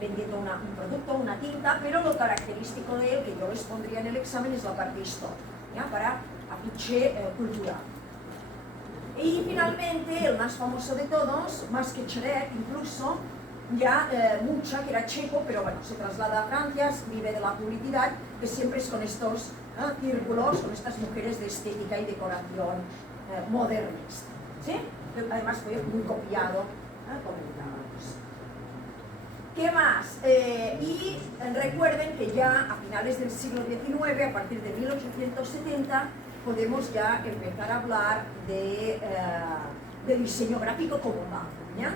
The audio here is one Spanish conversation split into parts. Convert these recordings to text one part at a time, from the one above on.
vendiendo un producto, una tinta, pero lo característico de él, que yo les pondría en el examen, es la parte histórica, ¿ya? Para afiche cultural. Y finalmente, el más famoso de todos, más que Cheret incluso, ya Mucha, que era checo, pero bueno, se traslada a Francia, vive de la publicidad, que siempre es con estos círculos, con estas mujeres de estética y decoración modernista, ¿sí? Además fue muy copiado, comentábamos. ¿Qué más? Y recuerden que ya a finales del siglo XIX, a partir de 1870, podemos ya empezar a hablar de diseño gráfico como tal, ¿ya?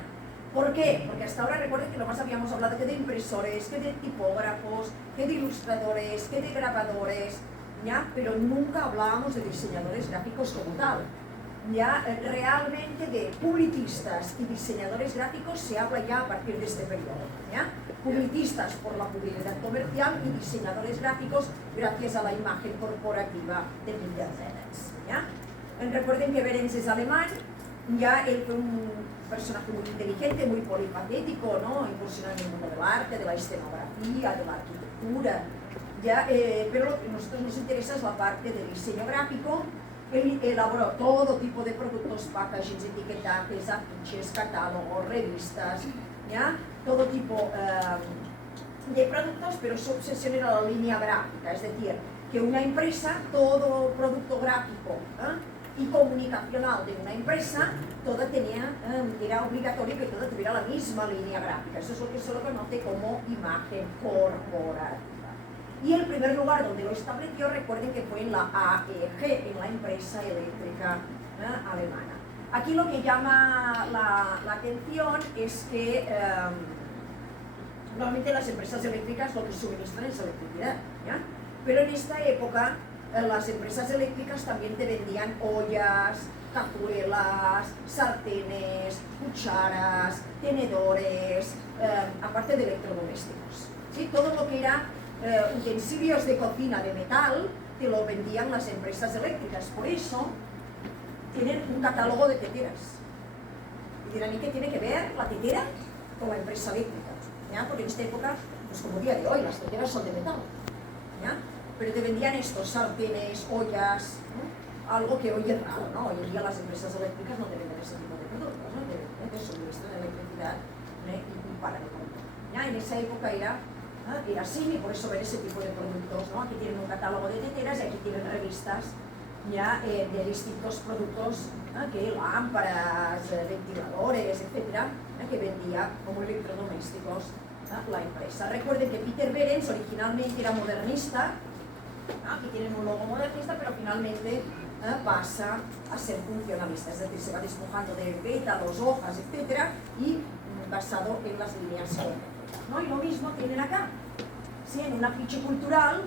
¿Por qué? Porque hasta ahora recuerden que nomás habíamos hablado que de impresores, que de tipógrafos, que de ilustradores, que de grabadores, ¿ya? Pero nunca hablábamos de diseñadores gráficos como tal. Ya realmente de publicistas y diseñadores gráficos se habla ya a partir de este periodo, ¿ya? Publicistas por la publicidad comercial y diseñadores gráficos gracias a la imagen corporativa de Peter Behrens, ¿ya? Recuerden que Behrens es alemán, ya él fue un personaje muy inteligente, muy polifacético, ¿no? Incursionado en el mundo del arte, de la escenografía, de la arquitectura, ¿ya? Pero lo que a nosotros nos interesa es la parte del diseño gráfico. Él elaboró todo tipo de productos, packagings, etiquetajes, afiches, catálogos, revistas, ¿ya? Todo tipo de productos, pero su obsesión era la línea gráfica, es decir, que una empresa, todo producto gráfico y comunicacional de una empresa, todo tenía, era obligatorio que todo tuviera la misma línea gráfica. Eso es lo que se lo conoce como imagen corporativa. Y el primer lugar donde lo estableció, recuerden que fue en la AEG, en la empresa eléctrica alemana. Aquí lo que llama la atención es que normalmente las empresas eléctricas lo que suministran es electricidad, ¿ya? Pero en esta época las empresas eléctricas también te vendían ollas, cazuelas, sartenes, cucharas, tenedores, aparte de electrodomésticos, ¿sí? Todo lo que era utensilios de cocina de metal te lo vendían las empresas eléctricas. Por eso tienen un catálogo de teteras. Y dirán, ¿y qué tiene que ver la tetera con la empresa eléctrica? ¿Ya? Porque en esta época, pues como día de hoy, las teteras son de metal, ¿ya? Pero te vendían estos sartenes, ollas, ¿no? Algo que hoy es raro, ¿no? Hoy en día las empresas eléctricas no te venden ese tipo de productos, ¿no? Te suministran electricidad y para el control. ¿Ya? En esa época era así, y por eso ven ese tipo de productos, ¿no? Aquí tienen un catálogo de teteras y aquí tienen revistas ya de distintos productos, que lámparas, ventiladores, etcétera, que vendía como electrodomésticos la empresa. Recuerden que Peter Behrens originalmente era modernista, aquí tienen un logo modernista, pero finalmente pasa a ser funcionalista, es decir, se va despojando de pétalos, hojas, etcétera, y basado en las líneas geométricas, ¿no? Y lo mismo tienen acá, ¿sí? En un afiche cultural,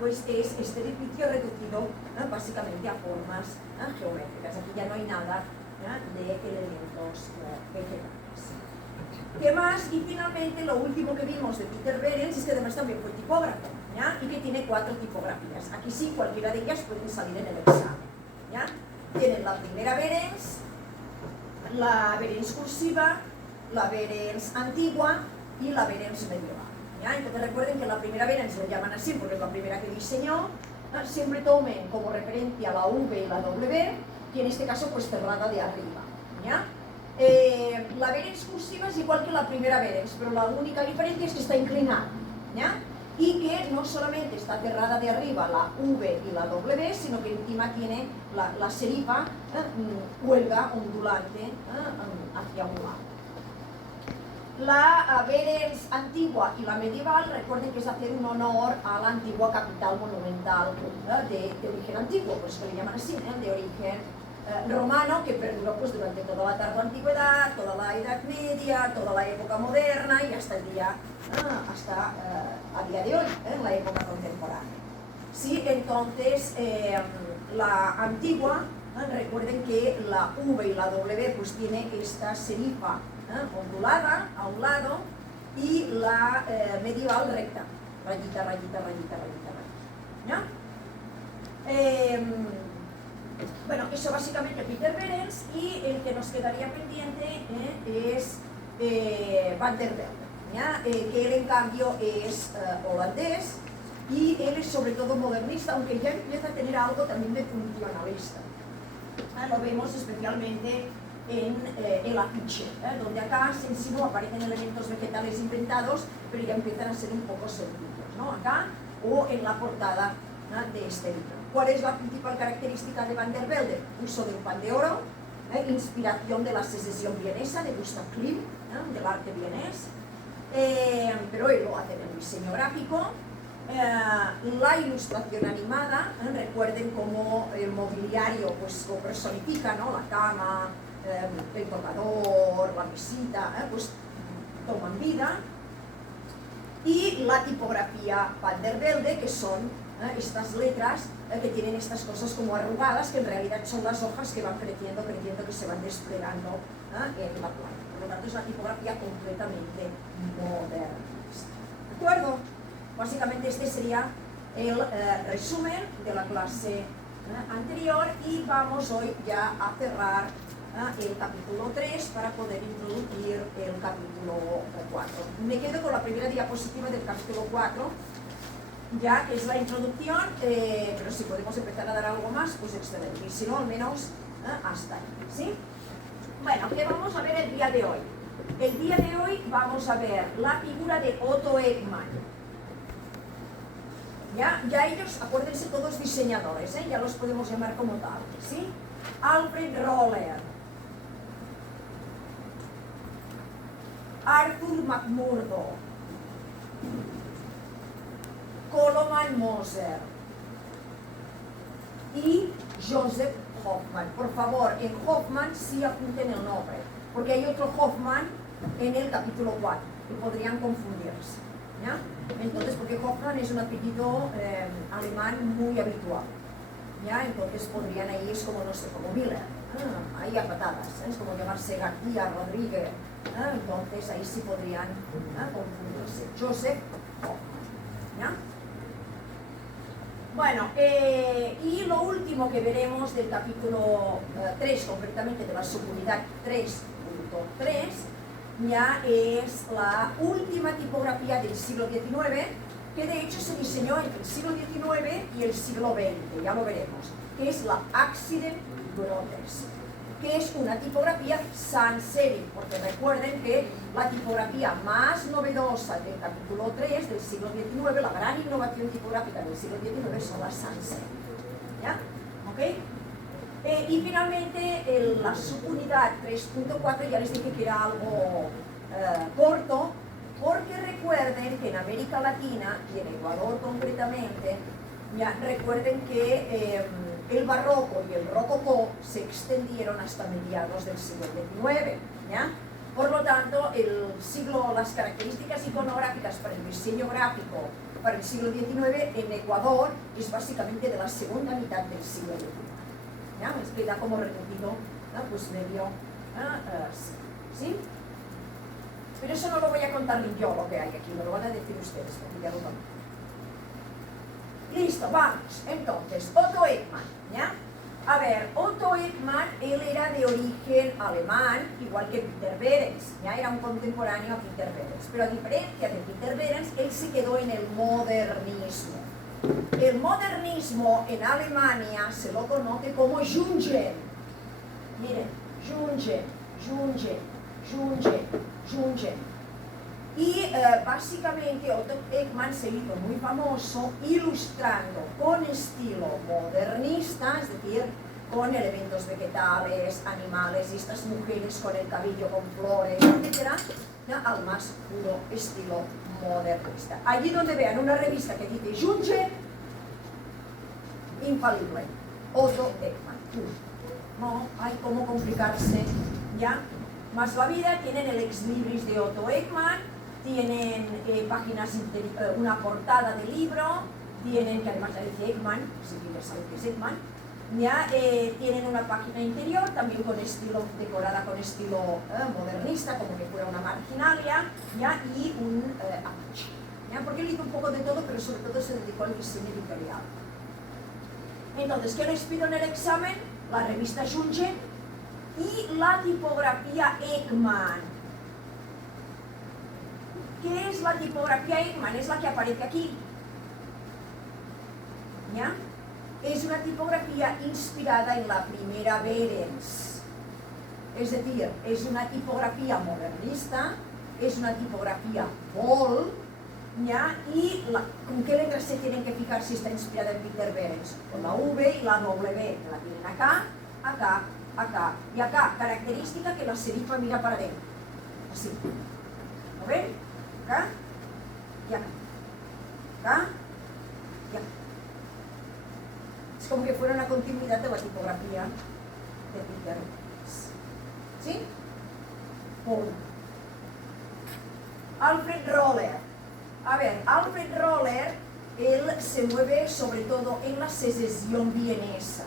pues es este edificio reducido básicamente a formas geométricas. Aquí ya no hay nada de elementos vegetales. ¿Qué más? Y finalmente lo último que vimos de Peter Behrens es que además también fue tipógrafo, ¿ya? Y que tiene 4 tipografías. Aquí sí, cualquiera de ellas pueden salir en el examen, ¿ya? Tienen la primera Behrens, la Behrens cursiva, la Behrens antigua y la Behrens medieval, ¿ya? Entonces recuerden que la primera Behrens lo llaman así porque es la primera que diseñó. Siempre tomen como referencia la V y la W, y en este caso pues cerrada de arriba, ¿ya? La Behrens cursiva es igual que la primera Behrens, pero la única diferencia es que está inclinada, ¿ya? Y que no solamente está cerrada de arriba la V y la W, sino que encima tiene la serifa huelga ondulante hacia un lado. La Behrens antigua y la medieval, recuerden que es hacer un honor a la antigua capital monumental de origen antiguo, por eso le llaman así, de origen romano, que perduró pues durante toda la tardoantigüedad, toda la Edad Media, toda la época moderna y hasta el día, hasta a día de hoy, la época contemporánea. Sí, entonces la antigua, recuerden que la V y la W pues tiene esta serifa ondulada a un lado y la medieval recta, rayita, rayita, rayita, rayita, rayita, ¿ya? Bueno, eso básicamente Peter Behrens, y el que nos quedaría pendiente es Van der Velde, ¿ya? Que él en cambio es holandés y él es sobre todo modernista, aunque ya empieza a tener algo también de funcionalista. Lo vemos especialmente en el afiche, donde acá en sí no aparecen elementos vegetales inventados, pero ya empiezan a ser un poco sencillos, ¿no? Acá o en la portada de este libro. ¿Cuál es la principal característica de Van der Velde? Uso del pan de oro, inspiración de la secesión vienesa de Gustav Klimt, del arte vienés, pero él lo hace en el diseño gráfico. La ilustración animada, recuerden cómo el mobiliario pues lo personifica, ¿no? La cama, el tocador, la mesita, pues toman vida. Y la tipografía Van der Velde, que son estas letras que tienen estas cosas como arrugadas, que en realidad son las hojas que van creciendo, que se van desplegando en la planta. Por lo tanto, es una tipografía completamente modernista. ¿De acuerdo? Básicamente este sería el resumen de la clase anterior y vamos hoy ya a cerrar el capítulo 3 para poder introducir el capítulo 4. Me quedo con la primera diapositiva del capítulo 4, ya que es la introducción, pero si podemos empezar a dar algo más, pues excelente, y si no, al menos hasta ahí, ¿sí? Bueno, ¿qué vamos a ver el día de hoy? El día de hoy vamos a ver la figura de Otto Ekman. Ya ellos, acuérdense, todos diseñadores, ya los podemos llamar como tal, ¿sí? Alfred Roller, Arthur McMurdo, Koloman Moser y Joseph Hoffman. Por favor, en Hoffman sí apunten el nombre, porque hay otro Hoffman en el capítulo 4 y podrían confundirse, ¿ya? Entonces, porque Hoffman es un apellido alemán muy habitual, ¿ya? Entonces podrían ahí, es como, no sé, como Miller, ahí a patadas, es como llamarse García, Rodríguez, entonces ahí sí podrían confundirse. Joseph Hoffman, ¿ya? Bueno, y lo último que veremos del capítulo 3, concretamente de la subunidad 3.3, ya es la última tipografía del siglo XIX, que de hecho se diseñó entre el siglo XIX y el siglo XX, ya lo veremos, que es la Accident Grotesque, que es una tipografía sans serif, porque recuerden que la tipografía más novedosa del capítulo 3 del siglo XIX, la gran innovación tipográfica del siglo XIX, son las sans serif, ¿ya? ¿Ok? Y finalmente la subunidad 3.4 ya les dije que era algo corto, porque recuerden que en América Latina y en Ecuador concretamente, ya recuerden que el barroco y el rococó se extendieron hasta mediados del siglo XIX, ¿ya? Por lo tanto, las características iconográficas para el diseño gráfico para el siglo XIX en Ecuador es básicamente de la segunda mitad del siglo XIX. ¿Ya? Es que da como repetido, pues medio, ¿sí? Pero eso no lo voy a contar ni yo lo que hay aquí, me lo van a decir ustedes, porque ya lo conozco. Listo, vamos. Entonces, Otto Ekman, ¿ya? A ver, Otto Ekman, él era de origen alemán, igual que Peter Behrens, ¿ya? Era un contemporáneo a Peter Behrens, pero a diferencia de Peter Behrens, él se quedó en el modernismo. El modernismo en Alemania se lo conoce como Jungen. Miren, Jungen. Y básicamente Otto Ekman se hizo muy famoso ilustrando con estilo modernista, es decir, con elementos vegetales, animales y estas mujeres con el cabello con flores, etc., al más puro estilo modernista. Allí donde vean una revista que dice Junge, infalible, Otto Ekman. No hay cómo complicarse, ¿ya? Más la vida, tienen el ex libris de Otto Ekman, tienen páginas, una portada de libro, tienen, que además ya dice Ekman, si quieres saber qué es Ekman, ¿ya? Tienen una página interior, también con estilo, decorada con estilo modernista, como que fuera una marginalia, ¿ya? Y un afiche, ¿ya? Porque él hizo un poco de todo, pero sobre todo se dedicó al diseño editorial. Entonces, ¿qué les pido en el examen? La revista Junge y la tipografía Ekman. ¿Qué es la tipografía Ekman? Es la que aparece aquí. ¿Ya? Es una tipografía inspirada en la primera Behrens. Es decir, es una tipografía modernista, es una tipografía bold, ¿ya? Y ¿con qué letras se tienen que fijar si está inspirada en Peter Behrens? Con la V y la W, que la tienen acá, acá, acá y acá. Característica que la serifa mira para adentro. Así. ¿Lo ven? Acá y acá. Acá y acá. Es como que fuera una continuidad de la tipografía de Peter Behrens. ¿Sí? Alfred Roller. A ver, Alfred Roller, él se mueve sobre todo en la secesión vienesa.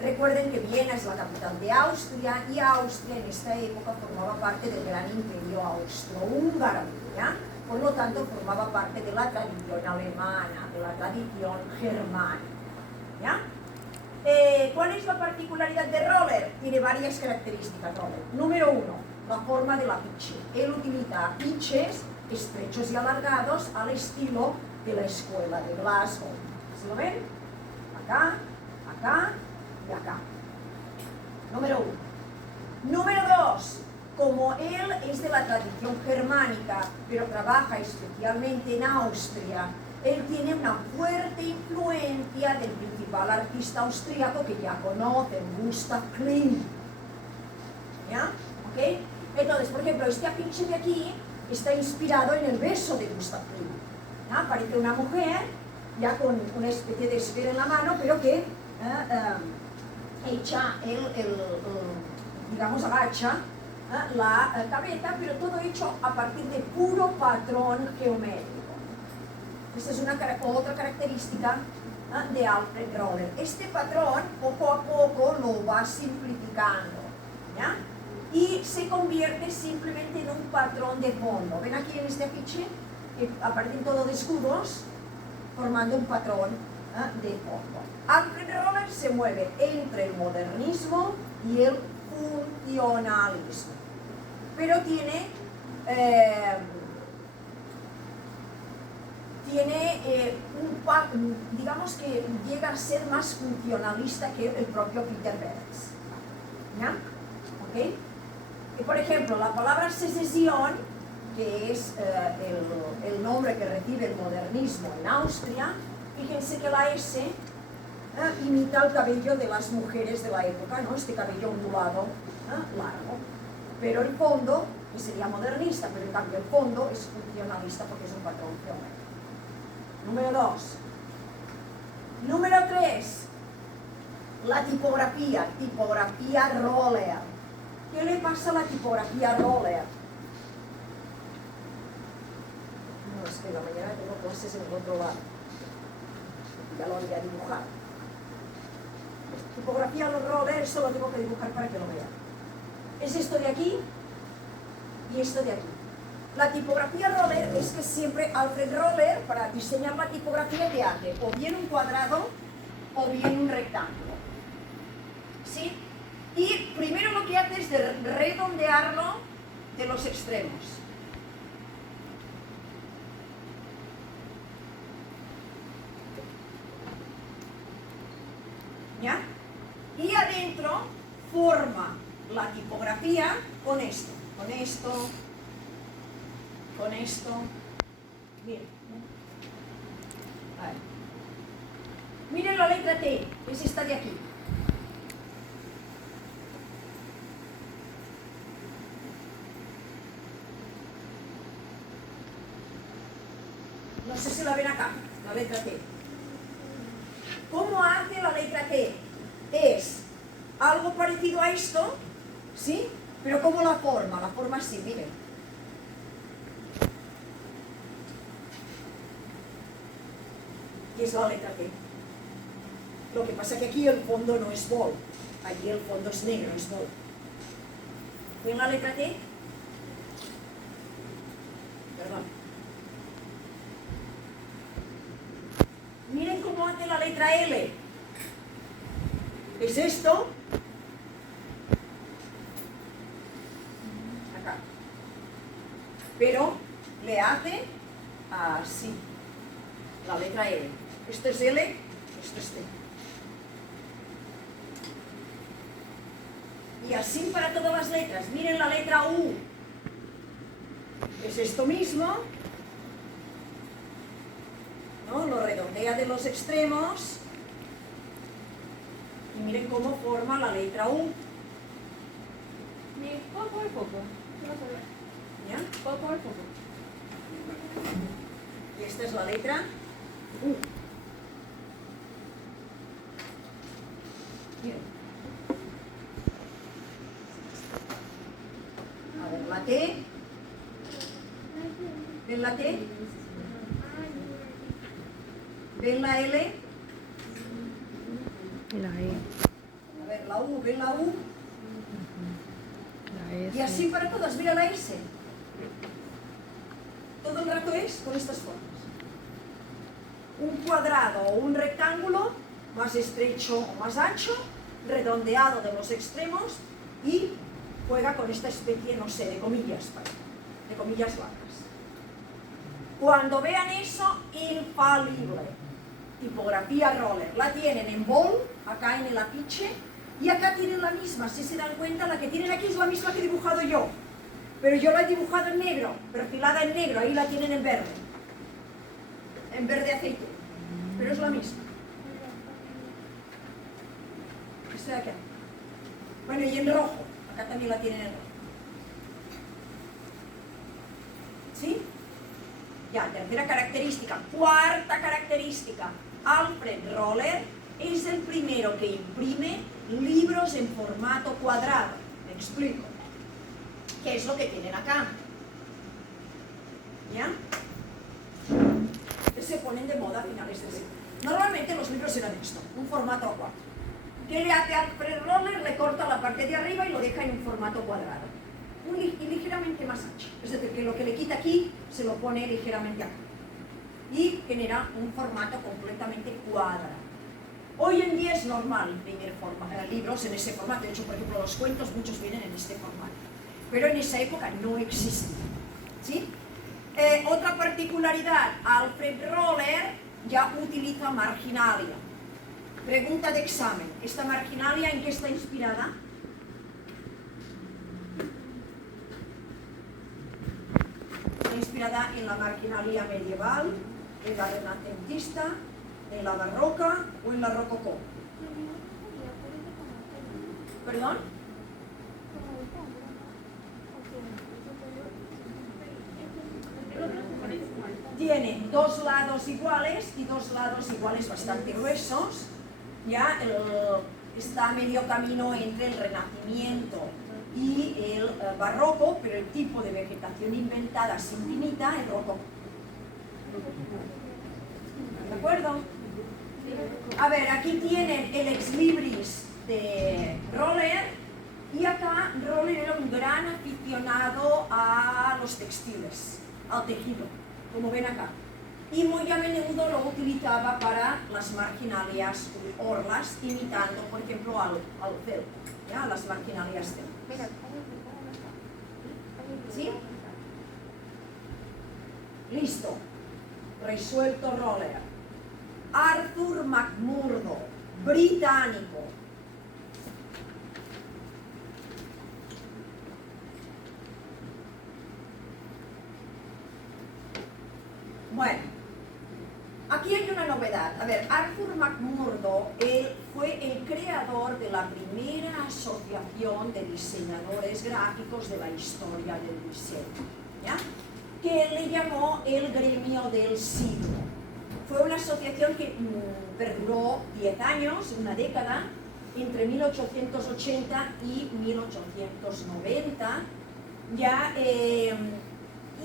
Recuerden que Viena es la capital de Austria y Austria en esta época formaba parte del gran imperio austrohúngaro, ¿ya? Por lo tanto, formaba parte de la tradición alemana, de la tradición germánica, ¿ya? ¿Cuál es la particularidad de Roller? Tiene varias características, Roller. Número 1, la forma del apiche. Él utiliza apiches estrechos y alargados al estilo de la escuela de Glasgow. ¿Se lo ven? Acá, acá y acá. Número 1. Número 2, como él es de la tradición germánica, pero trabaja especialmente en Austria, él tiene una fuerte influencia del principal artista austríaco que ya conocen, Gustav Klimt. ¿Ya? ¿Ok? Entonces, por ejemplo, este afiche de aquí está inspirado en el beso de Gustav Klimt. ¿Ya? Aparece una mujer, ya con una especie de esfera en la mano, pero que echa digamos, agacha la cabeza, pero todo hecho a partir de puro patrón geométrico. Esta es otra característica de Alfred Roller. Este patrón poco a poco lo va simplificando, ¿ya? Y se convierte simplemente en un patrón de fondo. ¿Ven aquí en este afiche? Que aparecen todos de escudos formando un patrón de fondo. Alfred Roller se mueve entre el modernismo y el funcionalismo, pero tiene digamos que llega a ser más funcionalista que el propio Peter Behrens. ¿Ya? ¿Ok? Y por ejemplo, la palabra secesión, que es el nombre que recibe el modernismo en Austria, fíjense que la S imita el cabello de las mujeres de la época, ¿no? Este cabello ondulado, largo. Pero el fondo, que sería modernista, pero en cambio el fondo es funcionalista porque es un patrón geométrico. Número 2. Número 3. La tipografía Roller. ¿Qué le pasa a la tipografía Roller? No, es que la mañana tengo clases en el otro lado. Ya lo había dibujado. Esta tipografía Roller, esto lo tengo que dibujar para que lo vean. Es esto de aquí y esto de aquí. La tipografía Roller es que siempre Alfred Roller, para diseñar la tipografía, ¿qué hace? O bien un cuadrado o bien un rectángulo. ¿Sí? Y primero lo que hace es redondearlo de los extremos. ¿Ya? Y adentro forma la tipografía con esto, con esto, con esto. Bien. Vale. Miren la letra T, es esta de aquí. No sé si la ven acá, la letra T. ¿Cómo hace la letra T? Es algo parecido a esto, ¿sí? Pero ¿cómo la forma? La forma así, miren. Y es la letra T. Lo que pasa es que aquí el fondo no es bold. Allí el fondo es negro, es bold. ¿Ven la letra T? Perdón. Miren cómo hace la letra L. Es esto. Acá. Pero le hace así, la letra L. Esto es L, esto es T. Y así para todas las letras. Miren la letra U. Es esto mismo, ¿no? Lo redondea de los extremos. Y miren cómo forma la letra U. Poco a poco. ¿Ya? Poco a poco. Y esta es la letra U. Miren. A ver, la T. ¿Ven la T? ¿Ven la L? La E, A ver, la U, ¿ven la U? la S. Y así para todas, mira la S. Todo el rato es con estas formas. Un cuadrado o un rectángulo, más estrecho o más ancho, redondeado de los extremos y juega con esta especie, no sé, de comillas largas. Cuando vean eso, infalible. Tipografía roller. La tienen en bol, acá en el afiche, y acá tienen la misma. Si se dan cuenta, la que tienen aquí es la misma que he dibujado yo. Pero yo la he dibujado en negro, perfilada en negro, ahí la tienen en verde. En verde aceite. Pero es la misma. Esta de acá. Bueno, y en rojo. Acá también la tienen en rojo. ¿Sí? Ya, tercera característica. Cuarta característica. Alfred Roller es el primero que imprime libros en formato cuadrado. Me explico. ¿Qué es lo que tienen acá? ¿Ya? Que se ponen de moda a finales del siglo. Normalmente los libros eran esto, un formato A4. ¿Qué le hace Alfred Roller? Le corta la parte de arriba y lo deja en un formato cuadrado. Y ligeramente más ancho. Es decir, que lo que le quita aquí se lo pone ligeramente acá. Y genera un formato completamente cuadrado. Hoy en día es normal imprimir libros en ese formato. De hecho, por ejemplo, los cuentos muchos vienen en este formato. Pero en esa época no existía. ¿Sí? Otra particularidad, Alfred Roller ya utiliza marginalia. Pregunta de examen. ¿Esta marginalia en qué está inspirada? Está inspirada en la marginalia medieval, en la renacentista, en la barroca o en la rococó. ¿Perdón? Tiene dos lados iguales y dos lados iguales bastante gruesos. Ya está a medio camino entre el Renacimiento y el barroco, pero el tipo de vegetación inventada es infinita, el rococó. ¿De acuerdo? A ver, aquí tienen el ex libris de Roller, y acá Roller era un gran aficionado a los textiles, al tejido, como ven acá. Y muy a menudo lo utilizaba para las marginalias orlas, imitando, por ejemplo, al felpo, ¿ya? Las marginalias celtas. ¿Sí? Listo. Resuelto Roller. Arthur McMurdo, británico. Bueno, aquí hay una novedad. A ver, Arthur McMurdo fue el creador de la primera asociación de diseñadores gráficos de la historia del diseño, ¿ya? Que él le llamó el gremio del siglo. Fue una asociación que perduró 10 años, una década, entre 1880 y 1890, ¿ya?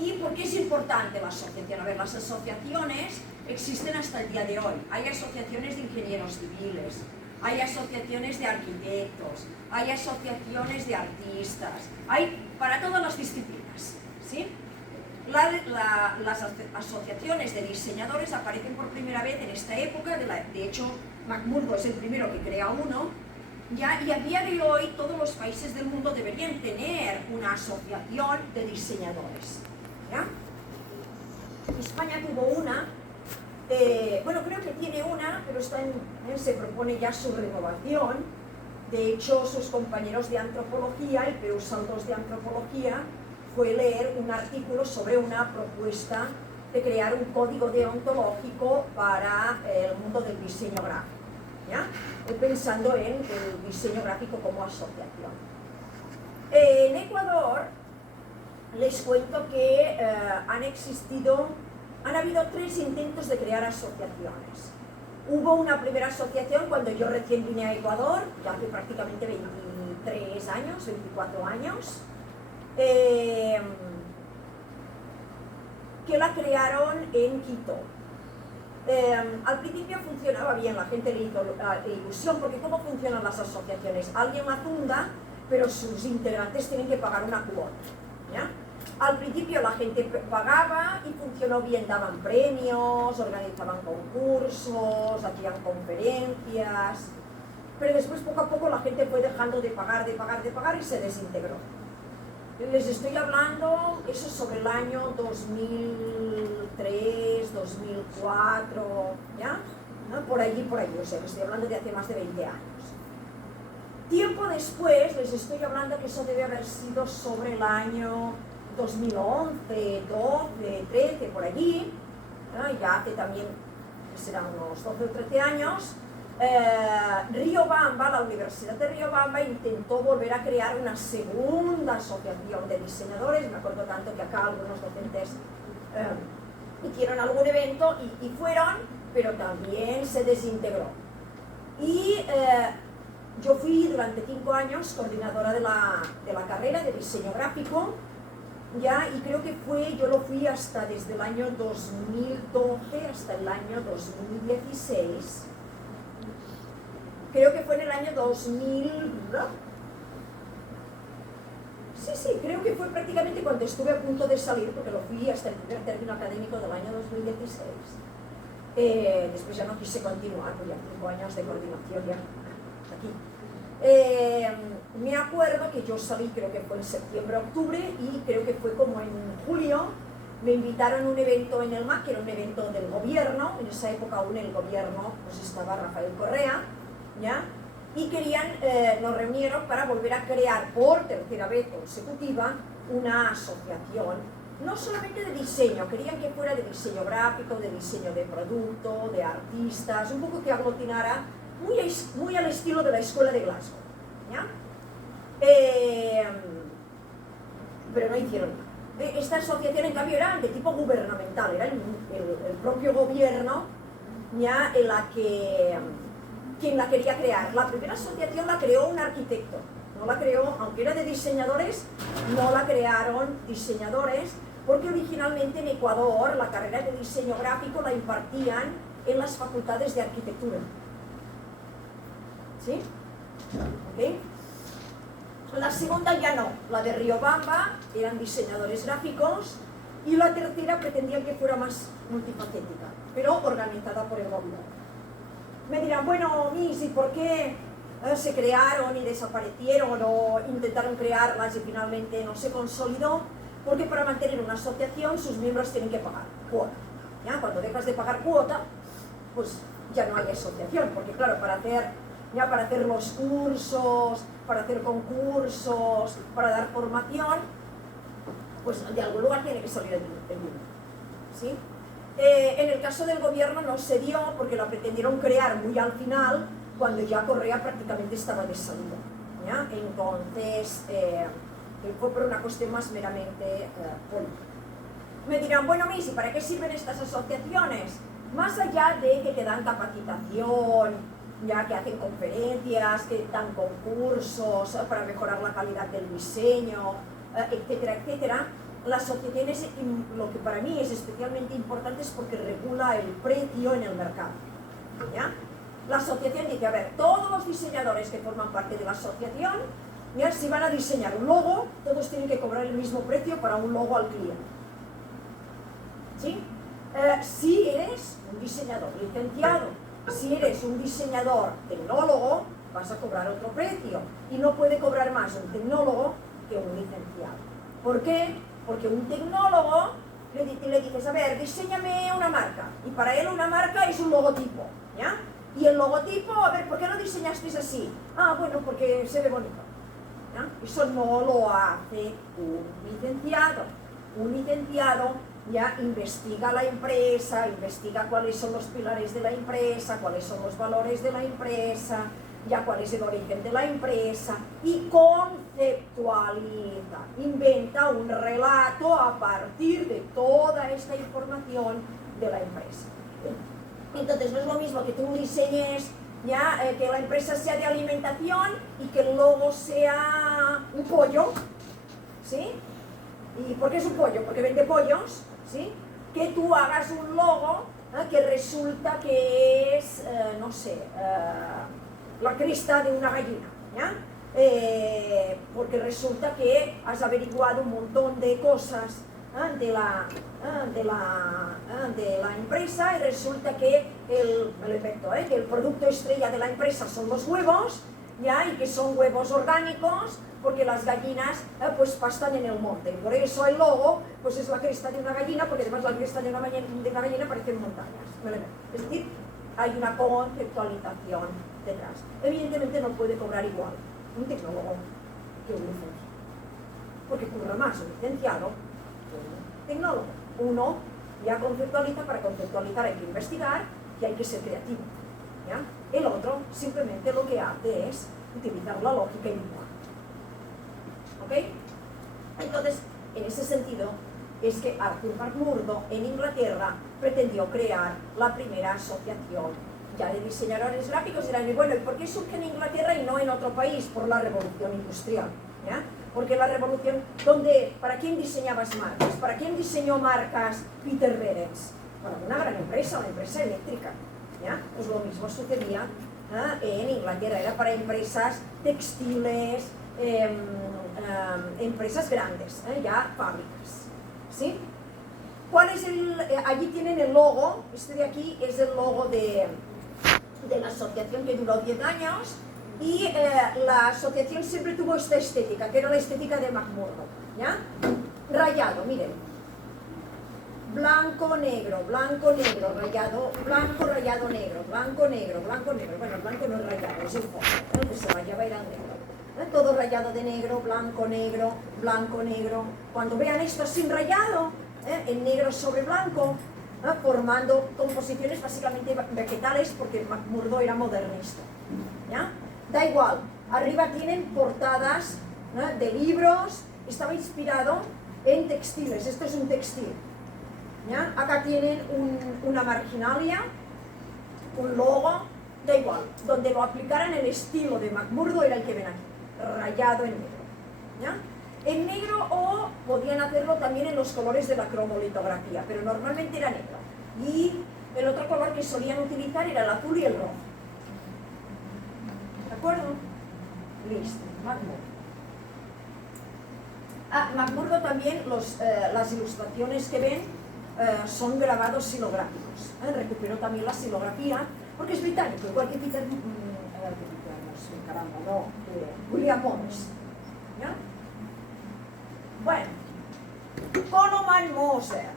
¿Y por qué es importante la asociación? A ver, las asociaciones existen hasta el día de hoy. Hay asociaciones de ingenieros civiles, hay asociaciones de arquitectos, hay asociaciones de artistas, hay para todas las disciplinas, ¿sí? Las asociaciones de diseñadores aparecen por primera vez en esta época, de hecho, McMurdo es el primero que crea uno, ¿ya? Y a día de hoy todos los países del mundo deberían tener una asociación de diseñadores, ¿ya? España tuvo una, bueno, creo que tiene una, pero se propone ya su renovación. De hecho, sus compañeros de antropología, el PEUSAL 2 de antropología, fue leer un artículo sobre una propuesta de crear un código deontológico para el mundo del diseño gráfico, ¿ya? Pensando en el diseño gráfico como asociación. En Ecuador, les cuento que han habido 3 intentos de crear asociaciones. Hubo una primera asociación cuando yo recién vine a Ecuador, ya hace prácticamente 23 años, 24 años, que la crearon en Quito. Al principio funcionaba bien, la gente le hizo ilusión, porque ¿cómo funcionan las asociaciones? Alguien la funda, pero sus integrantes tienen que pagar una cuota, ¿ya? Al principio la gente pagaba y funcionó bien, daban premios, organizaban concursos, hacían conferencias, pero después poco a poco la gente fue dejando de pagar y se desintegró. Les estoy hablando, eso sobre el año 2003, 2004, ¿ya? ¿No? Por allí, o sea, que estoy hablando de hace más de 20 años. Tiempo después, les estoy hablando que eso debe haber sido sobre el año 2011, 12, 13, por allí, ¿no? Ya hace también, serán unos 12 o 13 años, Riobamba, la Universidad de Riobamba, intentó volver a crear una segunda asociación de diseñadores. Me acuerdo tanto que acá algunos docentes hicieron algún evento y fueron, pero también se desintegró. Y yo fui durante 5 años coordinadora de la carrera de diseño gráfico, ya, y creo que yo lo fui hasta desde el año 2012 hasta el año 2016. Creo que fue en el año 2000, ¿no? Sí, creo que fue prácticamente cuando estuve a punto de salir, porque lo fui hasta el primer término académico del año 2016. Después ya no quise continuar, pues ya 5 años de coordinación ya aquí. Me acuerdo que yo salí, creo que fue en septiembre, octubre, y creo que fue como en julio, me invitaron a un evento en el MAC, que era un evento del gobierno. En esa época aún el gobierno, pues estaba Rafael Correa, ¿ya? Y nos reunieron para volver a crear por tercera vez consecutiva una asociación, no solamente de diseño, querían que fuera de diseño gráfico, de diseño de producto, de artistas, un poco que aglutinara, muy al estilo de la escuela de Glasgow, ¿ya? Pero no hicieron nada. Esta asociación, en cambio, era de tipo gubernamental, era el propio gobierno, ¿ya? Quien la quería crear. La primera asociación la creó un arquitecto, no la creó, aunque era de diseñadores, no la crearon diseñadores, porque originalmente en Ecuador la carrera de diseño gráfico la impartían en las facultades de arquitectura. ¿Sí? ¿Okay? La segunda ya no, la de Riobamba eran diseñadores gráficos, y la tercera pretendían que fuera más multifacética, pero organizada por el gobierno. Me dirán, bueno, Miss, ¿y por qué se crearon y desaparecieron o intentaron crearlas y finalmente no se consolidó? Porque para mantener una asociación sus miembros tienen que pagar cuota. ¿Ya? Cuando dejas de pagar cuota, pues ya no hay asociación, porque claro, para hacer los cursos, para hacer concursos, para dar formación, pues de algún lugar tiene que salir el dinero, ¿sí? En el caso del gobierno no se dio porque la pretendieron crear muy al final, cuando ya Correa prácticamente estaba de salida, ¿ya? Entonces, fue por una cuestión más meramente política. Me dirán, bueno, Miss, ¿y para qué sirven estas asociaciones? Más allá de que te dan capacitación, ya que hacen conferencias, que dan concursos para mejorar la calidad del diseño, etcétera, etcétera, las asociaciones, lo que para mí es especialmente importante es porque regula el precio en el mercado, ¿ya? La asociación dice, a ver, todos los diseñadores que forman parte de la asociación, ¿ya? Si van a diseñar un logo, todos tienen que cobrar el mismo precio para un logo al cliente, ¿sí? Si eres un diseñador licenciado, si eres un diseñador tecnólogo, vas a cobrar otro precio, y no puede cobrar más un tecnólogo que un licenciado. ¿Por qué? Porque un tecnólogo le dices, a ver, diséñame una marca. Y para él una marca es un logotipo, ¿ya? Y el logotipo, a ver, ¿por qué lo diseñasteis así? Ah, bueno, porque se ve bonito, ¿ya? Eso no lo hace un licenciado. Un licenciado ya investiga la empresa, investiga cuáles son los pilares de la empresa, cuáles son los valores de la empresa, ya cuál es el origen de la empresa, y conceptualiza, inventa un relato a partir de toda esta información de la empresa. Entonces no es lo mismo que tú diseñes ya que la empresa sea de alimentación y que el logo sea un pollo, ¿sí? ¿Y por qué es un pollo? Porque vende pollos, ¿sí? Que tú hagas un logo que resulta que es, no sé, la cresta de una gallina, ¿ya? Porque resulta que has averiguado un montón de cosas de la empresa y resulta que que el producto estrella de la empresa son los huevos, ¿ya? Y que son huevos orgánicos porque las gallinas pues pastan en el monte, por eso el logo pues es la cresta de una gallina, porque además la cresta de una gallina parecen montañas, ¿vale? Es decir, hay una conceptualización detrás. Evidentemente no puede cobrar igual un tecnólogo que un licenciado, porque curra más un licenciado que un tecnólogo. Uno ya conceptualiza, para conceptualizar hay que investigar y hay que ser creativo, ¿ya? El otro simplemente lo que hace es utilizar la lógica y dibujar. ¿Ok? Entonces, en ese sentido, es que Arthur McMurdo en Inglaterra pretendió crear la primera asociación ya de diseñadores gráficos. Y dirán, bueno, ¿y por qué surge en Inglaterra y no en otro país? Por la revolución industrial, ¿ya? Porque la revolución, ¿para quién diseñabas marcas? ¿Para quién diseñó marcas Peter Behrens? Para una gran empresa, una empresa eléctrica, ¿ya? Pues lo mismo sucedía en Inglaterra, era para empresas textiles, empresas grandes, ya fábricas, ¿sí? ¿Cuál es allí tienen el logo, este de aquí es el logo de la asociación que duró 10 años y la asociación siempre tuvo esta estética, que era la estética de McMurdo, ¿ya? Rayado, miren, blanco, negro, rayado, blanco, rayado, negro, blanco, negro, bueno, el blanco no es rayado, es el fondo, que se rayaba era el negro. Todo rayado de negro, blanco, negro, blanco, negro. Cuando vean esto sin rayado, en negro sobre blanco, formando composiciones básicamente vegetales, porque McMurdo era modernista, ¿ya? Da igual, arriba tienen portadas de libros, estaba inspirado en textiles, esto es un textil, ¿ya? Acá tienen una marginalia, un logo, da igual, donde lo aplicaran el estilo de McMurdo era el que ven aquí, rayado en negro, ¿ya? En negro, o podían hacerlo también en los colores de la cromolitografía, pero normalmente era negro. Y el otro color que solían utilizar era el azul y el rojo. ¿De acuerdo? Listo, McMurdo. McMurdo también, las ilustraciones que ven son grabados silográficos. Recuperó también la silografía, porque es británico, igual que William Morris, ¿ya? Bueno, Koloman Moser.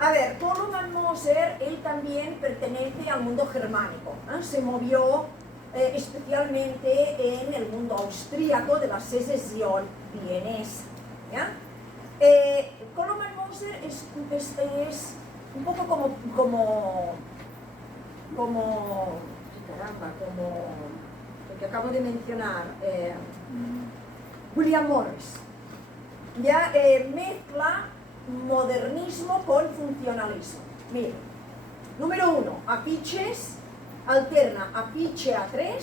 A ver, Koloman Moser, él también pertenece al mundo germánico, se movió especialmente en el mundo austríaco de la secesión vienesa, ¿ya? Koloman Moser es un poco como el que acabo de mencionar, William Morris, ya mezcla modernismo con funcionalismo. Mira, número 1, afiches, alterna afiche A3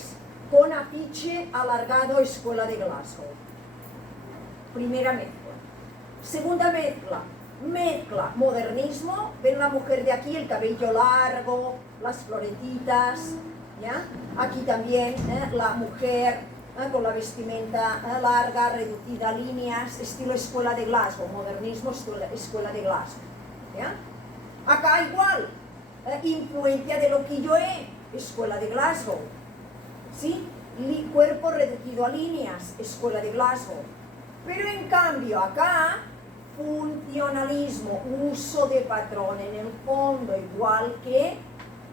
con afiche alargado Escuela de Glasgow. Primera mezcla. Segunda mezcla modernismo, ven la mujer de aquí, el cabello largo, las floretitas, ¿ya? Aquí también la mujer con la vestimenta larga, reducida, líneas, estilo Escuela de Glasgow, modernismo, Escuela de Glasgow, ¿ya? Acá igual, influencia de Loquilloé, Escuela de Glasgow, ¿sí? Cuerpo reducido a líneas, Escuela de Glasgow. Pero en cambio acá funcionalismo, uso de patrón en el fondo, igual que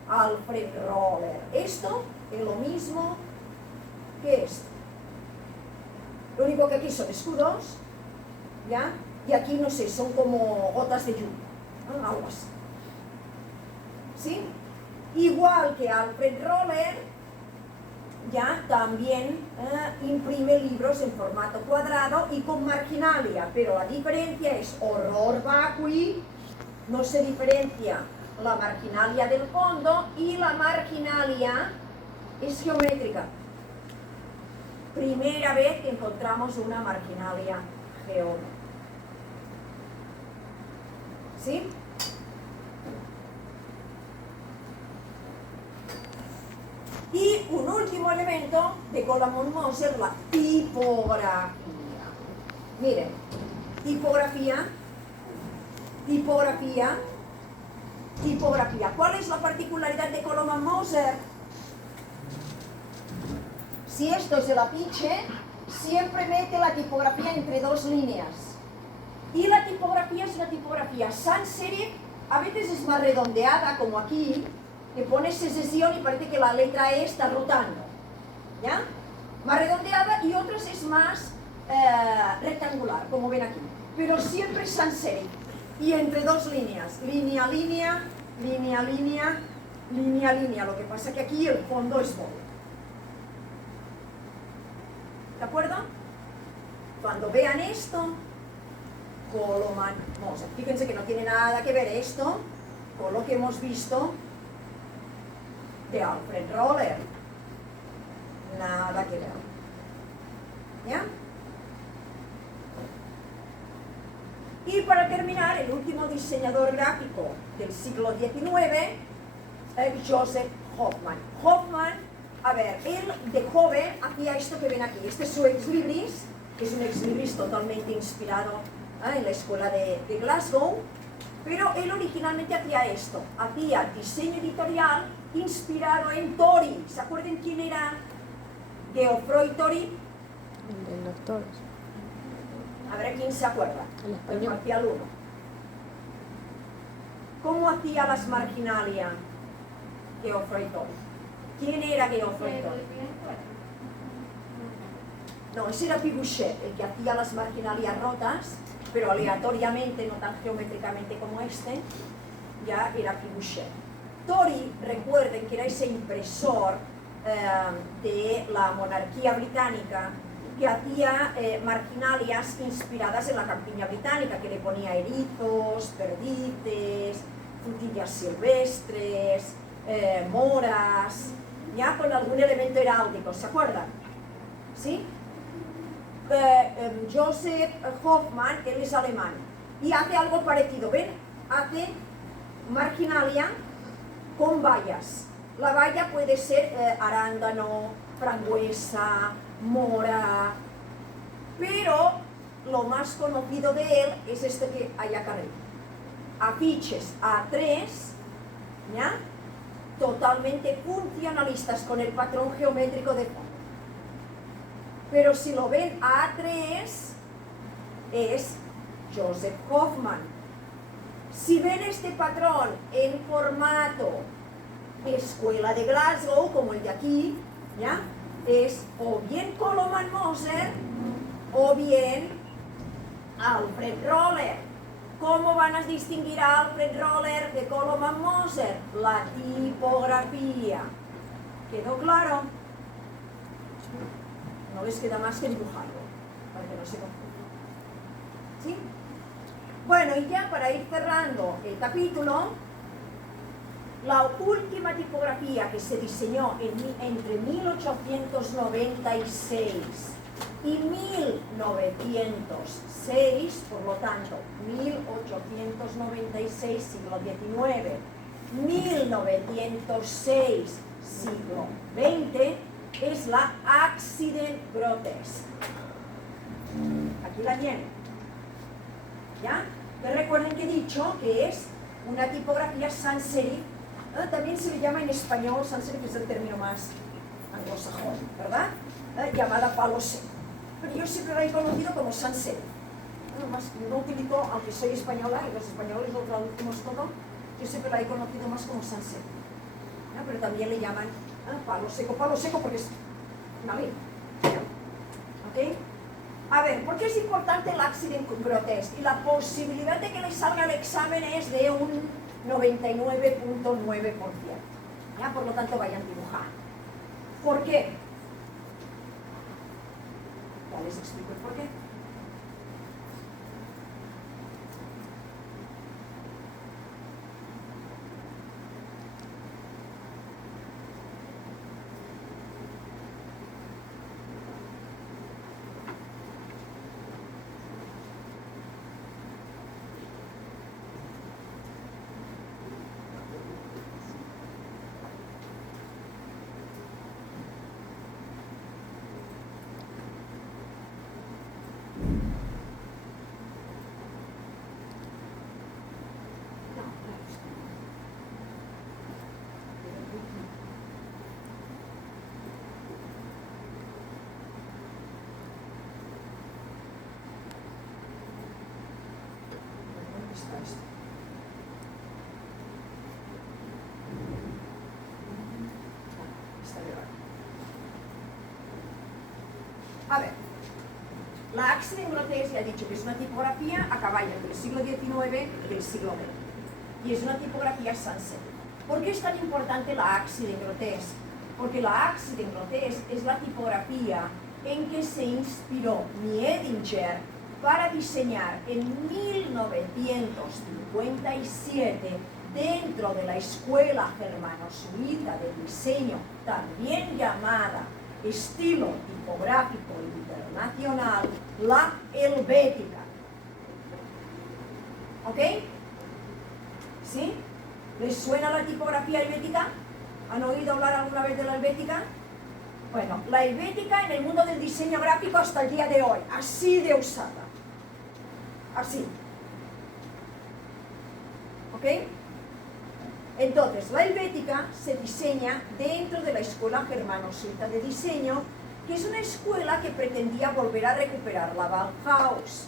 Alfred Roller. Esto es lo mismo que esto. Lo único que aquí son escudos, ¿ya? Y aquí, no sé, son como gotas de lluvia, ¿no? Algo así. ¿Sí? Igual que Alfred Roller, ya también imprime libros en formato cuadrado y con marginalia, pero la diferencia es horror vacui, no se diferencia la marginalia del fondo y la marginalia es geométrica. Primera vez que encontramos una marginalia geométrica. ¿Sí? Y un último elemento de Colamon-Moser, la tipografía. Miren, tipografía. ¿Cuál es la particularidad de Colamon-Moser? Si esto es el apiche, siempre mete la tipografía entre dos líneas. Y la tipografía es la tipografía sans serif, a veces es más redondeada, como aquí, que pone secesión y parece que la letra E está rotando, ¿ya? Más redondeada, y otras es más rectangular, como ven aquí. Pero siempre sans serif. Y entre dos líneas, línea, línea, línea, línea, línea, línea. Lo que pasa es que aquí el fondo es doble. ¿De acuerdo? Cuando vean esto, Colamon-Moser. Fíjense que no tiene nada que ver esto con lo que hemos visto de Alfred Roller. Nada que ver. ¿Ya? Y para terminar, el último diseñador gráfico del siglo XIX, Joseph Hoffman. Hoffman, a ver, él de joven hacía esto que ven aquí. Este es su ex libris, que es un ex libris totalmente inspirado en la escuela de Glasgow, pero él originalmente hacía esto. Hacía diseño editorial inspirado en Tori. ¿Se acuerdan quién era Geoffroy Tori? El de los toros. A ver quién se acuerda. El español. Hacía el uno. ¿Cómo hacía las marginalia Geoffroy Tori? ¿Quién era Geoffroy Tori? No, ese era Piguchet, el que hacía las marginalias rotas, pero aleatoriamente, no tan geométricamente como este, ya era Piguchet. Tori, recuerden que era ese impresor de la monarquía británica que hacía marginalias inspiradas en la campiña británica, que le ponía erizos, perdices, frutillas silvestres, moras, ya con algún elemento heráldico, ¿se acuerdan? ¿Sí? Joseph Hoffman, él es alemán, y hace algo parecido, ¿ven? Hace marginalia con bayas. La baya puede ser arándano, frambuesa, mora, pero lo más conocido de él es este que hay acá arriba. Afiches A3, ¿ya? Totalmente funcionalistas con el patrón geométrico de fondo. Pero si lo ven A3, es Joseph Hoffman. Si ven este patrón en formato escuela de Glasgow, como el de aquí, ¿ya? Es o bien Colamon-Moser o bien Alfred Roller. ¿Cómo van a distinguir a Alfred Roller de Colamon-Moser? La tipografía. ¿Quedó claro? No les queda más que dibujarlo, para que no se confunda. ¿Sí? Bueno, y ya para ir cerrando el capítulo, la última tipografía que se diseñó entre 1896 y 1906, por lo tanto, 1896, siglo XIX, 1906, siglo XX, es la Accident Grotesque. Aquí la tienen. ¿Ya? Pero recuerden que he dicho que es una tipografía sans serif. También se le llama en español, sans serif es el término más anglosajón, ¿verdad? Llamada palo seco. Pero yo siempre la he conocido como sans serif. no utilizo, aunque soy española y los españoles lo traducimos todo, yo siempre la he conocido más como sunset, ¿no? Pero también le llaman palo seco porque es ¿vale? ¿Ok? A ver, ¿por qué es importante el accident grotesque? Y la posibilidad de que le salga el examen es de un 99.9%. ¿Ya? Por lo tanto, vayan a dibujar. ¿Por qué? Ya les explico el por qué. A ver, la accident grotesque ya he dicho que es una tipografía a caballo del siglo XIX y del siglo XX. Y es una tipografía sunset. ¿Por qué es tan importante la accident grotesque? Porque la accident grotesque es la tipografía en que se inspiró Miedinger para diseñar en 1957 dentro de la Escuela Germano-Suiza de Diseño, también llamada Estilo Tipográfico Internacional, la Helvética. ¿Ok? ¿Sí? ¿Les suena la tipografía helvética? ¿Han oído hablar alguna vez de la helvética? Bueno, la helvética en el mundo del diseño gráfico hasta el día de hoy, así de usada. Así. ¿Ok? Entonces, la helvética se diseña dentro de la Escuela Germano-Suiza de Diseño, que es una escuela que pretendía volver a recuperar la Bauhaus,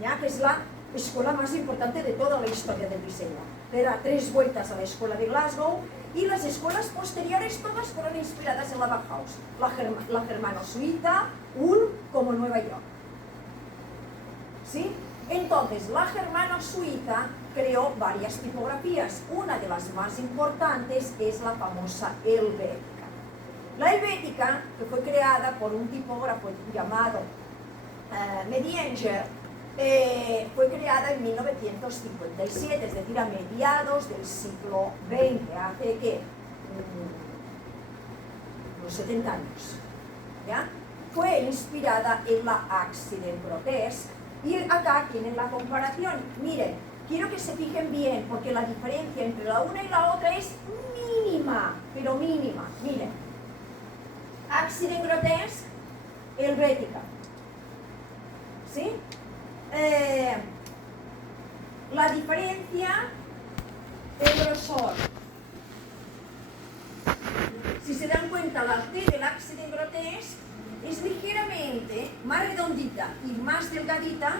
¿ya? Que es la escuela más importante de toda la historia del diseño. Era 3 vueltas a la escuela de Glasgow y las escuelas posteriores todas fueron inspiradas en la Bauhaus. La Germano-Suiza, Ulm como Nueva York. ¿Sí? Entonces, la Germano-Suiza creó varias tipografías. Una de las más importantes es la famosa helvética. La helvética, que fue creada por un tipógrafo llamado Medinger, fue creada en 1957, es decir, a mediados del siglo XX, hace ¿qué? Unos 70 años. ¿Ya? Fue inspirada en la accident grotesque. Y acá tienen la comparación. Miren, quiero que se fijen bien, porque la diferencia entre la una y la otra es mínima, pero mínima. Miren, accident grotesque, helvética. ¿Sí? La diferencia, el grosor. Si se dan cuenta, la T del accident grotesque es ligeramente más redondita y más delgadita,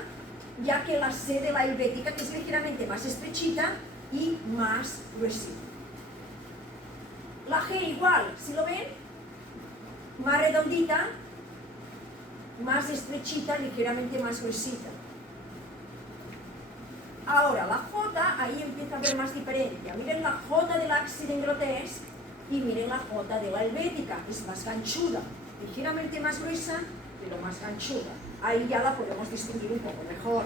ya que la C de la helvética, que es ligeramente más estrechita y más gruesita. La G igual, ¿sí lo ven? Más redondita, más estrechita, ligeramente más gruesita. Ahora, la J, ahí empieza a haber más diferencia. Miren la J del accident grotesque y miren la J de la helvética, es más ganchuda. Ligeramente más gruesa, pero más ganchuda. Ahí ya la podemos distinguir un poco mejor.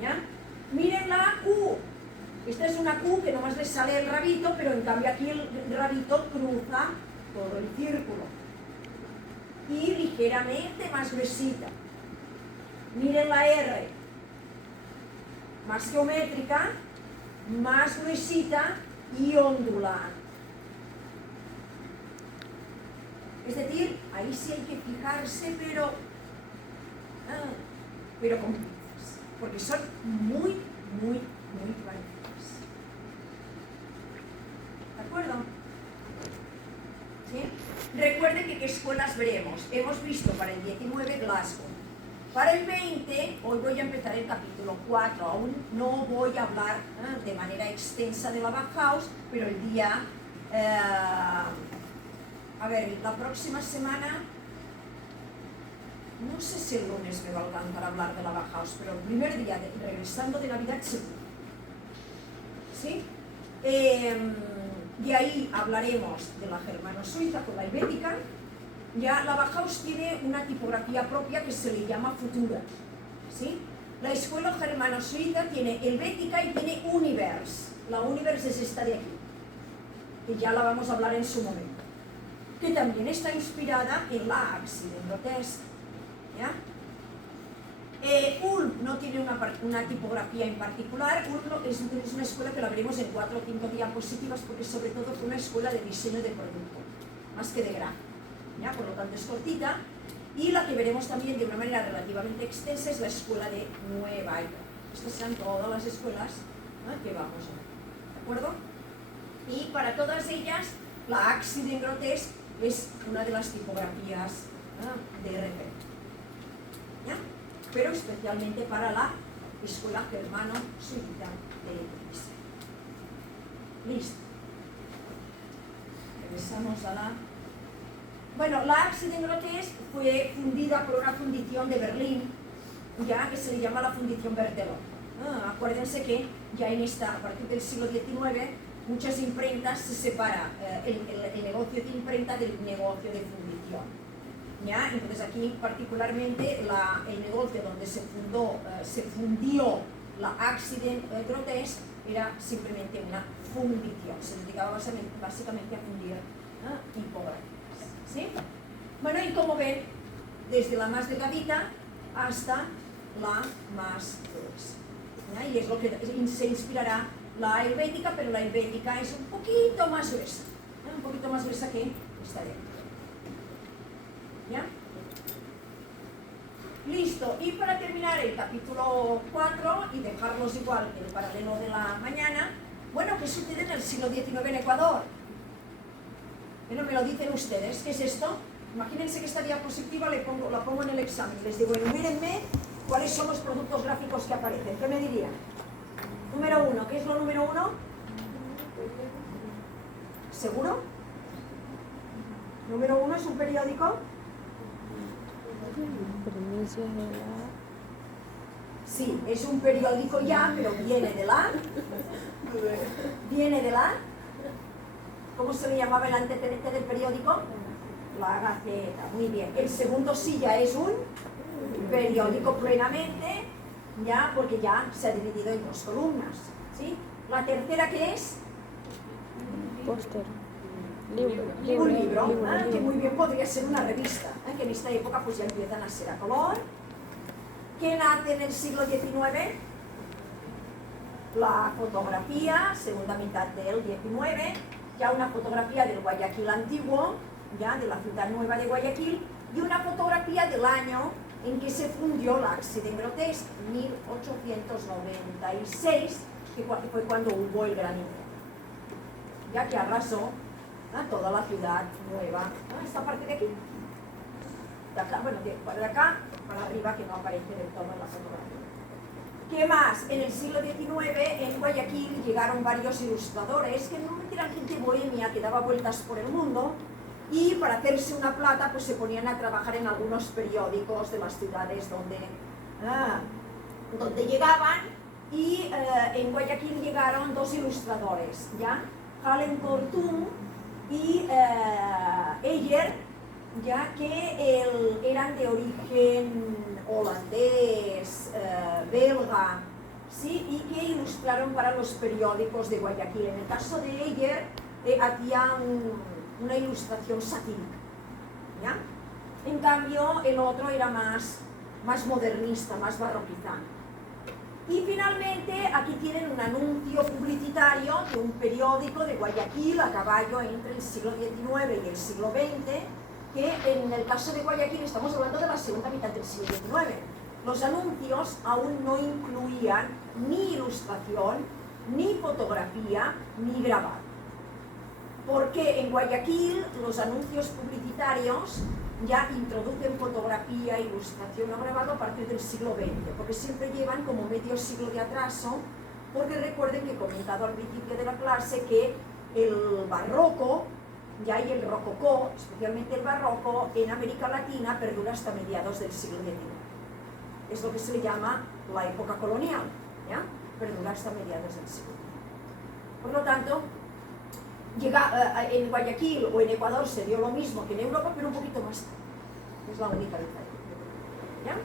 ¿Ya? Miren la Q. Esta es una Q que nomás le sale el rabito, pero en cambio aquí el rabito cruza todo el círculo. Y ligeramente más gruesita. Miren la R. Más geométrica, más gruesita y ondulante. Es decir, ahí sí hay que fijarse, pero con pinzas, porque son muy parecidas. ¿De acuerdo? ¿Sí? Recuerden que qué escuelas veremos. Hemos visto para el 19 Glasgow, Para el 20, hoy voy a empezar el capítulo 4, aún no voy a hablar de manera extensa de la Bauhaus, pero el día, a ver, la próxima semana, no sé si el lunes me va a alcanzar a hablar de la Bauhaus, pero el primer día, regresando de Navidad, seguro. ¿Sí? De ahí hablaremos de la germano-suiza con la helvética. Ya la Bauhaus tiene una tipografía propia que se le llama futura, ¿sí? La escuela germano-suiza tiene helvética y tiene Univers. La Univers es esta de aquí, que ya la vamos a hablar en su momento, que también está inspirada en la Accident Grotesque, ¿ya? Ulm no tiene una tipografía en particular. Ulm es una escuela que la veremos en 4 o 5 diapositivas, porque sobre todo fue una escuela de diseño de producto, más que de gráfica. ¿Ya? Por lo tanto es cortita, y la que veremos también de una manera relativamente extensa es la escuela de Nueva York. Estas serán todas las escuelas que vamos a ver, ¿de acuerdo? Y para todas ellas la Accident Grotesque es una de las tipografías de referencia, ¿ya? Pero especialmente para la escuela germano-suiza de diseño. Listo. Regresamos a la... Bueno, la Accident Grotesque fue fundida por una fundición de Berlín, ya que se le llama la Fundición Berthelot. Acuérdense que ya a partir del siglo XIX, muchas imprentas se separa el negocio de imprenta del negocio de fundición. ¿Ya? Entonces aquí particularmente el negocio donde se fundió la Accident Grotesque era simplemente una fundición, se dedicaba básicamente a fundir tipografías. ¿Sí? Bueno, y como ven, desde la más delgadita hasta la más gruesa, ¿ya? Y es lo que se inspirará la helvética, pero la helvética es un poquito más gruesa, ¿ya? Un poquito más gruesa que esta de aquí. ¿Ya? Listo, y para terminar el capítulo 4 y dejarlos igual que el paralelo de la mañana, bueno, ¿qué sucede en el siglo XIX en Ecuador? Bueno, me lo dicen ustedes, ¿qué es esto? Imagínense que esta diapositiva la pongo en el examen. Les digo, mírenme cuáles son los productos gráficos que aparecen. ¿Qué me dirían? Número 1, ¿qué es lo número 1? ¿Seguro? Número 1 es un periódico. Primicias de la... Sí, es un periódico ya, pero viene de la... ¿Cómo se le llamaba el antecedente del periódico? La Gaceta, muy bien. El segundo sí ya es un periódico plenamente, ya, porque ya se ha dividido en 2 columnas, ¿sí? La tercera, ¿qué es? Póster. Un libro, que muy bien podría ser una revista, que en esta época pues ya empiezan a ser a color. ¿Qué nace en el siglo XIX? La fotografía, segunda mitad del XIX, ya una fotografía del Guayaquil antiguo, ya de la ciudad nueva de Guayaquil, y una fotografía del año en que se fundió la Accident Grotesque, 1896, que fue cuando hubo el gran incendio, ya que arrasó toda la ciudad nueva. Esta parte de aquí, de acá, bueno, de acá para arriba, que no aparece del todo en la fotografía. ¿Qué más? En el siglo XIX en Guayaquil llegaron varios ilustradores que normalmente eran gente bohemia que daba vueltas por el mundo, y para hacerse una plata pues se ponían a trabajar en algunos periódicos de las ciudades donde llegaban, y en Guayaquil llegaron 2 ilustradores, ¿ya? Halen Kortum y Eyer, ya que eran de origen holandés, belga, ¿sí? Y que ilustraron para los periódicos de Guayaquil. En el caso de Eyer, hacía una ilustración satírica, ¿ya? En cambio, el otro era más modernista, más barroquizante. Y finalmente, aquí tienen un anuncio publicitario de un periódico de Guayaquil a caballo entre el siglo XIX y el siglo XX, que en el caso de Guayaquil estamos hablando de la segunda mitad del siglo XIX. Los anuncios aún no incluían ni ilustración, ni fotografía, ni grabado. Porque en Guayaquil los anuncios publicitarios ya introducen fotografía, ilustración o grabado a partir del siglo XX, porque siempre llevan como medio siglo de atraso, porque recuerden que he comentado al principio de la clase que el barroco, ya y el rococó, especialmente el barroco, en América Latina perdura hasta mediados del siglo XIX. Es lo que se le llama la época colonial, ¿ya? Perdura hasta mediados del siglo XIX. Por lo tanto, en Guayaquil o en Ecuador se dio lo mismo que en Europa, pero un poquito más tarde. Es la única diferencia. ¿Ya?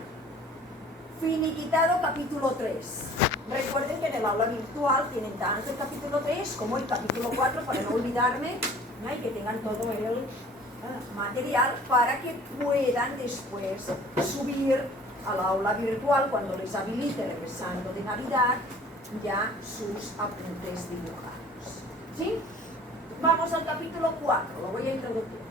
Finiquitado capítulo 3. Recuerden que en el aula virtual tienen tanto el capítulo 3 como el capítulo 4 para no olvidarme, ¿no? Y que tengan todo el material para que puedan después subir al aula virtual cuando les habilite regresando de Navidad ya sus apuntes dibujados. ¿Sí? Vamos al capítulo 4, lo voy a introducir.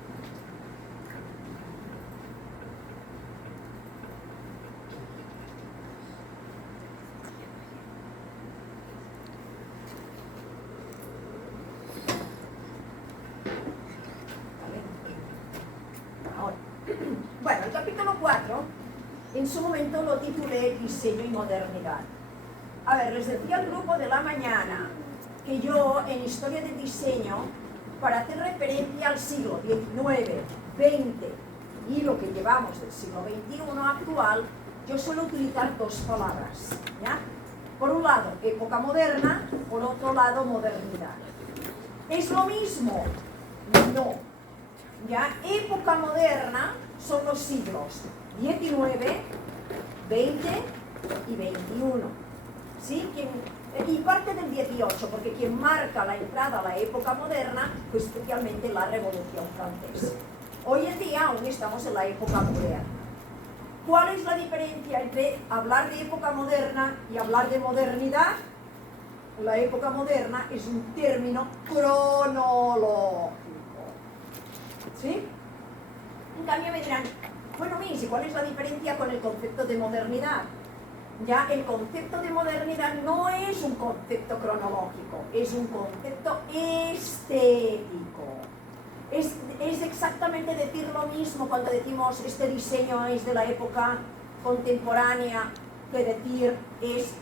Ahora, bueno, el capítulo 4, en su momento lo titulé Diseño y Modernidad. A ver, les decía al grupo de la mañana que yo en Historia del Diseño, para hacer referencia al siglo XIX, XX y lo que llevamos del siglo XXI actual, yo suelo utilizar dos palabras, ¿ya? Por un lado, época moderna, por otro lado, modernidad. ¿Es lo mismo? No. ¿Ya? Época moderna son los siglos XIX, XX y XXI. ¿Sí? Y parte del 18, porque quien marca la entrada a la época moderna fue especialmente la Revolución Francesa. Hoy en día aún estamos en la época moderna. ¿Cuál es la diferencia entre hablar de época moderna y hablar de modernidad? La época moderna es un término cronológico. ¿Sí? En cambio me dirán, bueno, Miss, ¿y cuál es la diferencia con el concepto de modernidad? Ya el concepto de modernidad no es un concepto cronológico, es un concepto estético. Es exactamente decir lo mismo cuando decimos este diseño es de la época contemporánea que decir es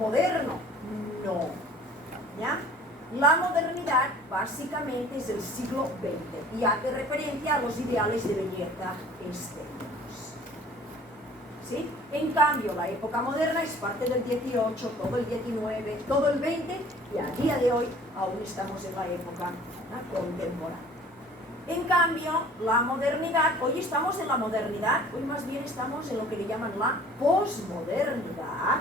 moderno. No. ¿Ya? La modernidad básicamente es el siglo XX y hace referencia a los ideales de belleza estéticos. ¿Sí? En cambio, la época moderna es parte del 18, todo el 19, todo el 20 y a día de hoy aún estamos en la época contemporánea. En cambio, la modernidad, hoy estamos en la modernidad, hoy más bien estamos en lo que le llaman la posmodernidad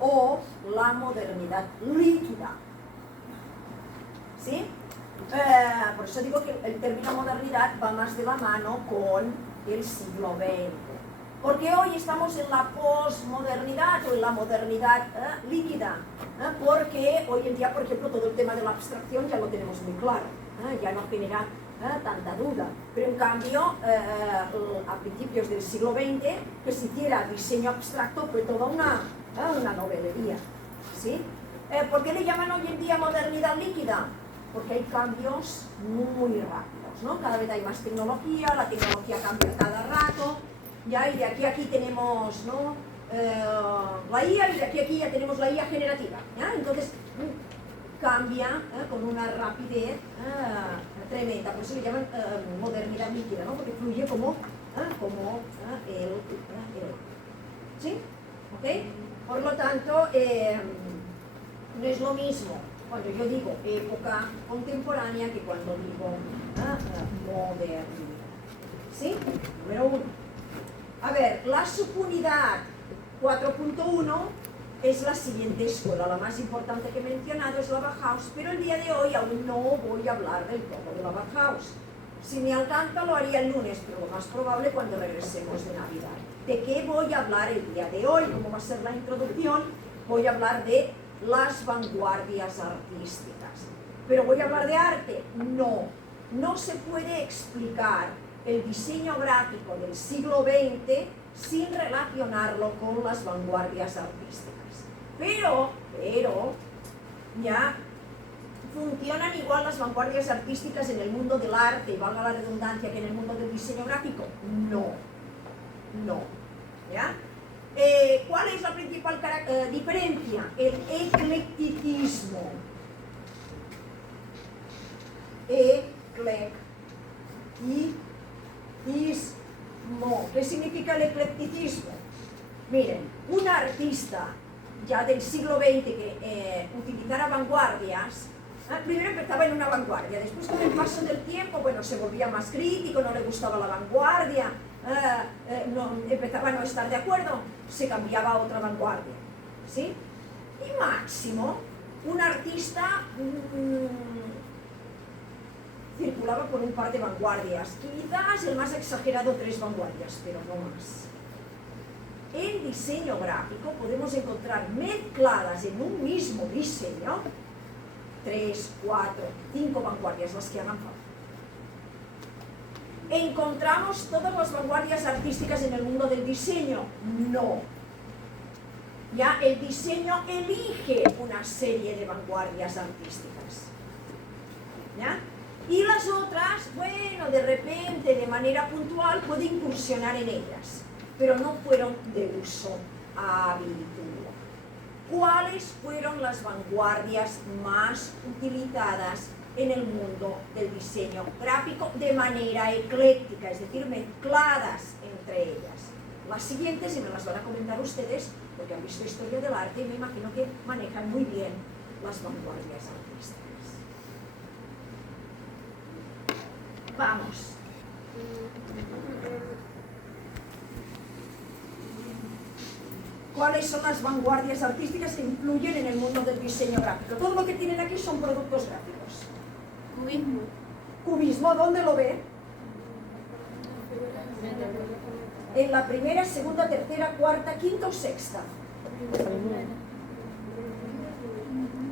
o la modernidad líquida. ¿Sí? Por eso digo que el término modernidad va más de la mano con el siglo XX. Porque hoy estamos en la posmodernidad o en la modernidad líquida. Porque hoy en día, por ejemplo, todo el tema de la abstracción ya lo tenemos muy claro. Ya no genera tanta duda. Pero en cambio, a principios del siglo XX, que se hiciera diseño abstracto fue toda una novelería. ¿Sí? ¿Por qué le llaman hoy en día modernidad líquida? Porque hay cambios muy rápidos, ¿no? Cada vez hay más tecnología, la tecnología cambia cada rato, ya, y de aquí a aquí tenemos, ¿no? La IA, y de aquí a aquí ya tenemos la IA generativa, ¿ya? Entonces, cambia con una rapidez tremenda, por eso le llaman modernidad líquida, ¿no? Porque fluye como el ¿sí? ¿Ok? Por lo tanto, no es lo mismo cuando yo digo época contemporánea que cuando digo modernidad. ¿Sí? Número 1. A ver, la subunidad 4.1 es la siguiente escuela. La más importante que he mencionado es la Bauhaus, pero el día de hoy aún no voy a hablar del todo de la Bauhaus. Si me alcanza lo haría el lunes, pero lo más probable cuando regresemos de Navidad. ¿De qué voy a hablar el día de hoy? ¿Cómo va a ser la introducción? Voy a hablar de las vanguardias artísticas. ¿Pero voy a hablar de arte? No. No se puede explicar el diseño gráfico del siglo XX sin relacionarlo con las vanguardias artísticas. Pero, ya ¿Funcionan igual las vanguardias artísticas en el mundo del arte, y valga la redundancia, que en el mundo del diseño gráfico? No. No. ¿Ya? ¿Cuál es la principal diferencia? El eclecticismo. Eclecticismo. ¿Qué significa el eclecticismo? Miren, un artista ya del siglo XX que utilizara vanguardias, primero empezaba en una vanguardia, después con el paso del tiempo, bueno, se volvía más crítico, no le gustaba la vanguardia, empezaba a no estar de acuerdo, se cambiaba a otra vanguardia, ¿sí? Y máximo, un artista circulaba por un par de vanguardias, quizás el más exagerado 3 vanguardias, pero no más. En diseño gráfico podemos encontrar mezcladas en un mismo diseño 3, 4, 5 vanguardias, las que hagan falta. ¿Encontramos todas las vanguardias artísticas en el mundo del diseño? No. Ya el diseño elige una serie de vanguardias artísticas. ¿Ya? Y las otras, bueno, de repente, de manera puntual, puede incursionar en ellas, pero no fueron de uso habitual. ¿Cuáles fueron las vanguardias más utilizadas en el mundo del diseño gráfico de manera ecléctica, es decir, mezcladas entre ellas? Las siguientes, y me las van a comentar ustedes, porque han visto historia del arte y me imagino que manejan muy bien las vanguardias artísticas. Vamos. ¿Cuáles son las vanguardias artísticas que influyen en el mundo del diseño gráfico? Todo lo que tienen aquí son productos gráficos. Cubismo. Cubismo, ¿dónde lo ven? En la primera, segunda, tercera, cuarta, quinta o sexta.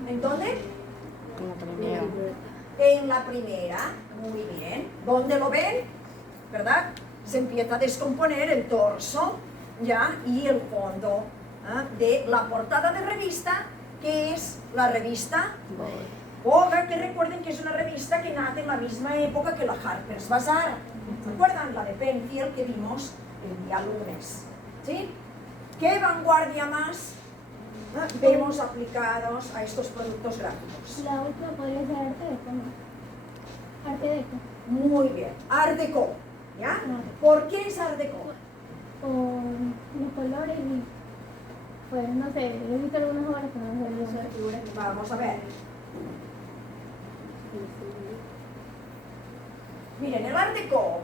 ¿En dónde? En la primera. En la primera, muy bien. ¿Dónde lo ven? ¿Verdad? Se empieza a descomponer el torso, ¿ya? Y el fondo de la portada de revista, que es la revista Vogue, que recuerden que es una revista que nace en la misma época que la Harper's Bazaar. ¿Recuerdan? La de Penfield que vimos el día lunes. ¿Sí? ¿Qué vanguardia más vemos aplicados a estos productos gráficos? La otra podría ser arte deco, ¿no? Arte deco. Muy bien. Art Deco. ¿Ya? ¿Por qué es Art Deco? Con los colores y, pues, no sé, he visto algunas obras que no sé bien. Vamos a ver. Miren, el Art Deco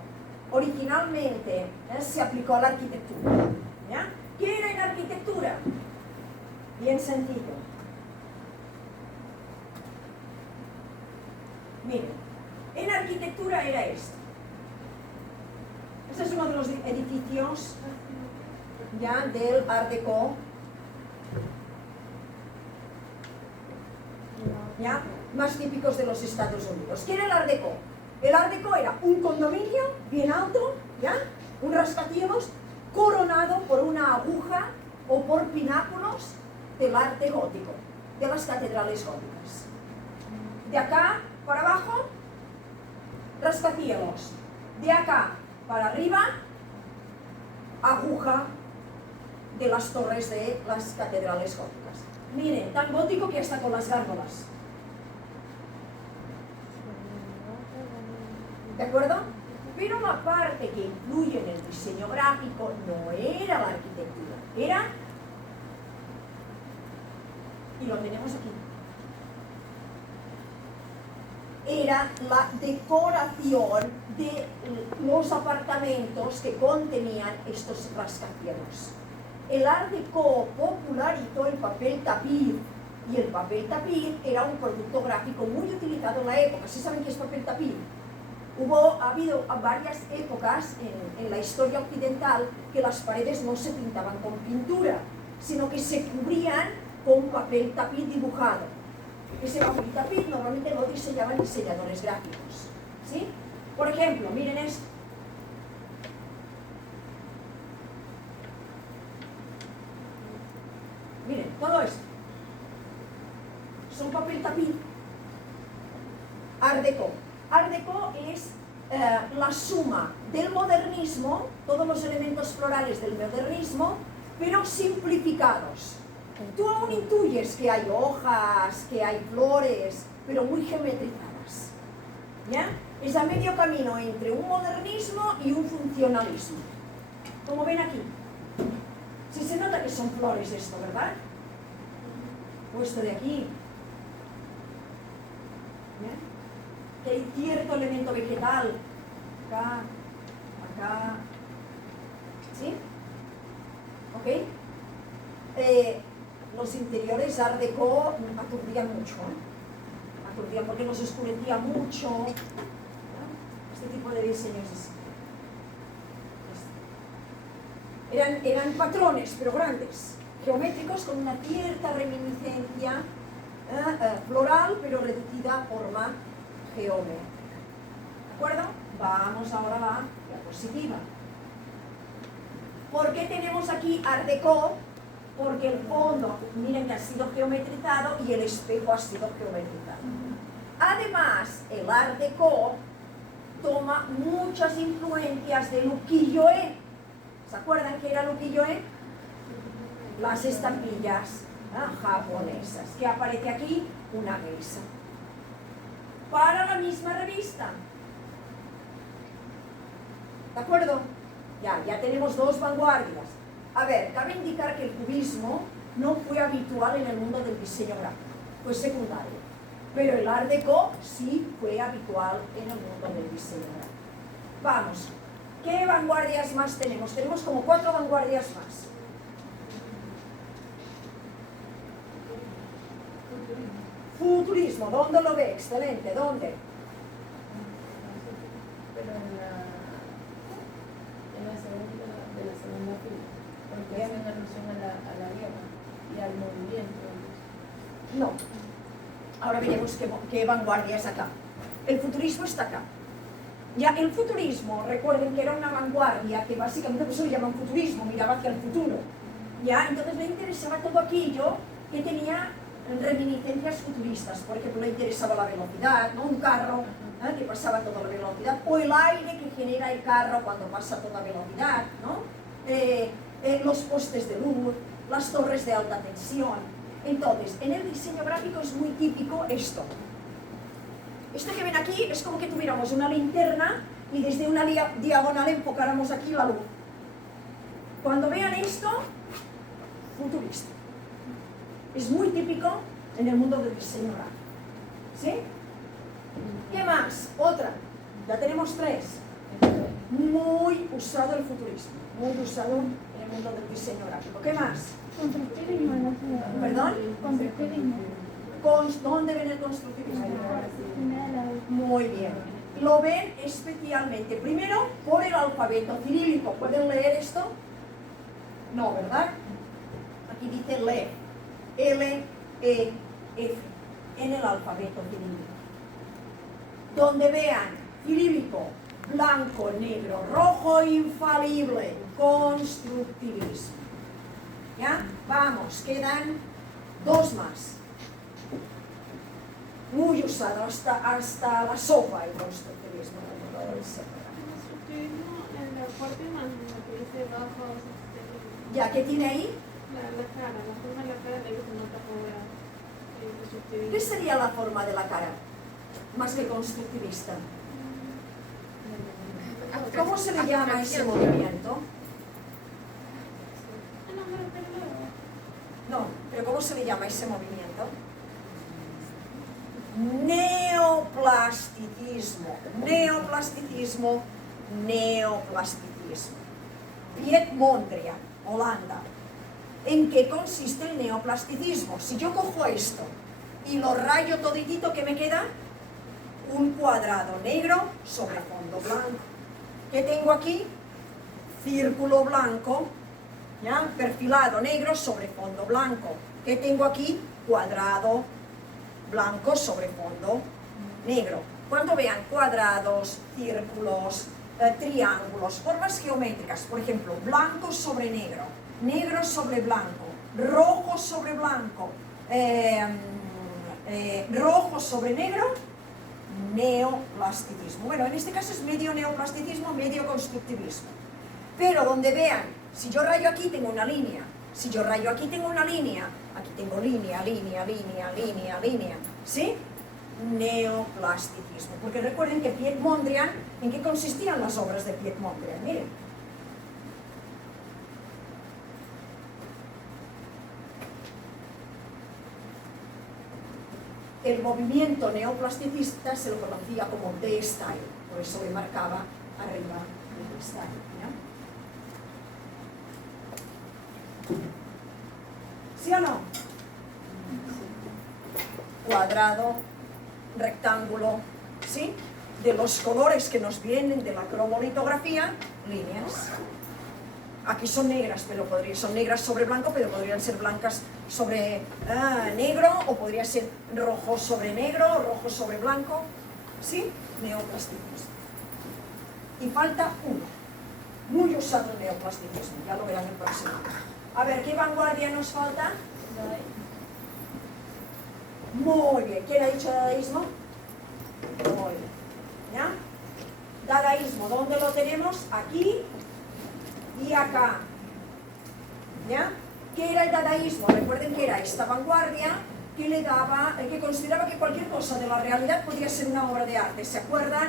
originalmente se aplicó a la arquitectura. ¿Ya? ¿Qué era en arquitectura? Bien sencillo. Miren, en arquitectura era esto. Este es uno de los edificios ya del Art Deco. ¿Ya? Más típicos de los Estados Unidos. ¿Qué era el Art Deco? El Art Deco era un condominio bien alto, ¿ya? Un rascacielos coronado por una aguja o por pináculos del arte gótico, de las catedrales góticas. De acá para abajo, rascacielos. De acá para arriba, aguja de las torres de las catedrales góticas. Miren, tan gótico que hasta con las gárgolas. ¿De acuerdo? Pero la parte que influye en el diseño gráfico no era la arquitectura, era, y lo tenemos aquí, era la decoración de los apartamentos que contenían estos rascacielos. El Art Deco popularizó el papel tapiz, y el papel tapiz era un producto gráfico muy utilizado en la época. ¿Sí saben qué es papel tapiz? Ha habido varias épocas en la historia occidental que las paredes no se pintaban con pintura, sino que se cubrían con papel tapiz dibujado. Ese papel tapiz normalmente lo diseñaban diseñadores gráficos. ¿Sí? Por ejemplo, miren esto. Miren, todo esto. Son papel tapiz. Art Deco. Art Deco es la suma del modernismo, todos los elementos florales del modernismo, pero simplificados. Tú aún intuyes que hay hojas, que hay flores, pero muy geometrizadas. ¿Ya? Es a medio camino entre un modernismo y un funcionalismo. Como ven aquí. Sí se nota que son flores esto, ¿verdad? O esto de aquí. ¿Ya? Que hay cierto elemento vegetal. Acá, acá. ¿Sí? ¿Ok? Los interiores Art Deco aturdían mucho, aturdían porque nos oscurecía mucho. Este tipo de diseños así. Eran patrones, pero grandes, geométricos con una cierta reminiscencia floral, pero reducida a forma geométrica. ¿De acuerdo? Vamos ahora a la diapositiva. ¿Por qué tenemos aquí Art Deco? Porque el fondo, miren que ha sido geometrizado y el espejo ha sido geometrizado. Además, el Art Deco toma muchas influencias de ukiyo-e. ¿Se acuerdan qué era el ukiyo-e? Las estampillas japonesas, que aparece aquí una geisha. Para la misma revista. ¿De acuerdo? Ya tenemos dos vanguardias. A ver, cabe indicar que el cubismo no fue habitual en el mundo del diseño gráfico, fue secundario. Pero el Art Deco sí fue habitual en el mundo del diseño gráfico. Vamos, ¿qué vanguardias más tenemos? Tenemos como 4 vanguardias más. Futurismo, ¿dónde lo ve? Excelente, ¿dónde? Pero en la segunda fila, porque hacen alusión a la guerra y al movimiento. No. Ahora veremos qué vanguardia es acá. El futurismo está acá. Ya el futurismo, recuerden que era una vanguardia que básicamente por eso le llaman futurismo, miraba hacia el futuro. Ya, entonces le interesaba todo aquello que tenía reminiscencias futuristas. Por ejemplo, le interesaba la velocidad, ¿no? Un carro que pasaba a toda velocidad, o el aire que genera el carro cuando pasa a toda velocidad, ¿no? Los postes de luz, las torres de alta tensión. Entonces, en el diseño gráfico es muy típico esto. Esto que ven aquí es como que tuviéramos una linterna y desde una diagonal enfocáramos aquí la luz. Cuando vean esto, futurista. Es muy típico en el mundo del diseño gráfico. ¿Sí? ¿Qué más? Otra. Ya tenemos 3. Muy usado el futurismo. Muy usado en el mundo del diseño gráfico. ¿Qué más? Constructivismo, no sé. ¿Perdón? Constructivismo. ¿Dónde ven el constructivismo? Muy bien. Lo ven especialmente, primero, por el alfabeto cirílico. ¿Pueden leer esto? No, ¿verdad? Aquí dice LE. L-E-F. En el alfabeto cirílico. Donde vean cirílico, blanco, negro, rojo, infalible, constructivismo. ¿Ya? Vamos, quedan 2 más. Muy usado, hasta la sopa el constructivismo. Constructivismo en la parte más, la que dice bajo, ¿Ya qué tiene ahí? la cara, la forma de la cara le gusta una tapa constructivismo. ¿Qué sería la forma de la cara? Más que constructivista. ¿Cómo se le llama ese movimiento? No, pero ¿cómo se le llama ese movimiento? Neoplasticismo. Neoplasticismo. Neoplasticismo. Piet Mondrian, Holanda. ¿En qué consiste el neoplasticismo? Si yo cojo esto y lo rayo toditito, ¿qué me queda? Un cuadrado negro sobre fondo blanco. ¿Qué tengo aquí? Círculo blanco, ¿ya? Perfilado negro sobre fondo blanco. ¿Qué tengo aquí? Cuadrado blanco sobre fondo negro. Cuando vean cuadrados, círculos, triángulos, formas geométricas, por ejemplo, blanco sobre negro, negro sobre blanco, rojo sobre blanco, rojo sobre negro, neoplasticismo. Bueno, en este caso es medio neoplasticismo, medio constructivismo. Pero donde vean, si yo rayo aquí tengo una línea, si yo rayo aquí tengo una línea, aquí tengo línea, línea, línea, línea, línea, ¿sí? Neoplasticismo. Porque recuerden que Piet Mondrian, ¿en qué consistían las obras de Piet Mondrian? Miren. El movimiento neoplasticista se lo conocía como D-Style, por eso le marcaba arriba el D-Style, ¿ya? ¿Sí o no? Cuadrado, rectángulo, ¿sí? De los colores que nos vienen de la cromolitografía, líneas. Aquí son negras, pero son negras sobre blanco, pero podrían ser blancas sobre negro, o podría ser rojo sobre negro, rojo sobre blanco, ¿sí? Neoplasticismo. Y falta uno, muy usado el neoplasticismo, ya lo verán en el próximo. A ver, ¿qué vanguardia nos falta? Muy bien, ¿quién ha dicho dadaísmo? Muy bien, ¿ya? Dadaísmo, ¿dónde lo tenemos? Aquí y acá, ¿ya? ¿Qué era el dadaísmo? Recuerden que era esta vanguardia que consideraba que cualquier cosa de la realidad podía ser una obra de arte. ¿Se acuerdan?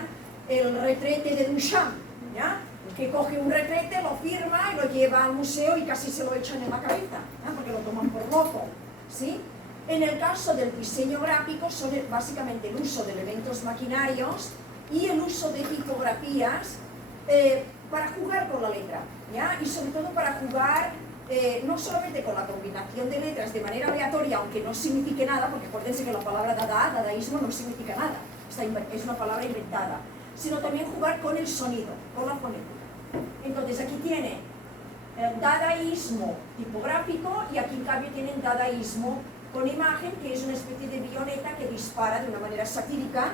El retrete de Duchamp, ¿ya? Que coge un retrete, lo firma y lo lleva al museo y casi se lo echan en la cabeza, ¿ya? Porque lo toman por loco, ¿sí? En el caso del diseño gráfico son básicamente el uso de elementos maquinarios y el uso de tipografías para jugar con la letra, ¿ya? Y sobre todo para jugar no solamente con la combinación de letras de manera aleatoria, aunque no signifique nada, porque acuérdense que la palabra dadaísmo no significa nada, es una palabra inventada, sino también jugar con el sonido, con la fonética. Entonces aquí tiene el dadaísmo tipográfico y aquí en cambio tienen dadaísmo con imagen, que es una especie de bayoneta que dispara de una manera satírica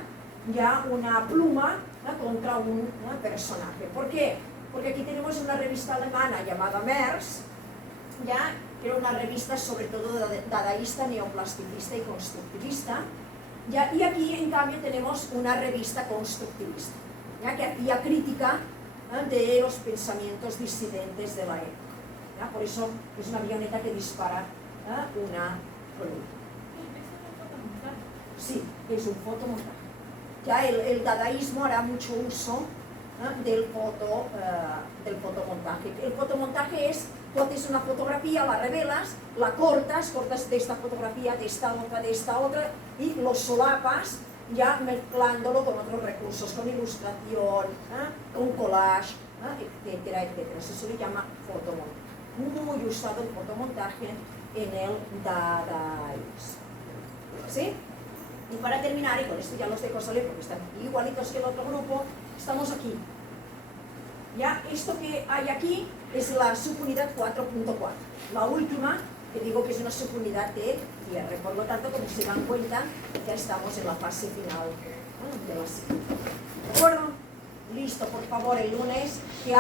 ya una pluma, ¿no?, contra un personaje. ¿Por qué? Porque aquí tenemos una revista alemana llamada Mers, ya, que era una revista sobre todo dadaísta, neoplasticista y constructivista, ya, y aquí en cambio tenemos una revista constructivista, ya, que hacía crítica de los pensamientos disidentes de la época, ¿ya? Por eso es una avioneta que dispara una pluma. Sí, es un fotomontaje. Ya el dadaísmo hará mucho uso del fotomontaje. El fotomontaje es, tú haces una fotografía, la revelas, la cortas de esta fotografía, de esta otra, y lo solapas ya mezclándolo con otros recursos, con ilustración, con collage, etcétera, etcétera. Eso se le llama fotomontaje. Muy usado el fotomontaje en el dadaísmo. ¿Sí? Y para terminar, y con esto ya los dejo salir porque están igualitos que el otro grupo, estamos aquí. Ya, esto que hay aquí es la subunidad 4.4. La última, que digo que es una subunidad de cierre. Por lo tanto, como se dan cuenta, ya estamos en la fase final de la serie. ¿De acuerdo? Listo, por favor, el lunes que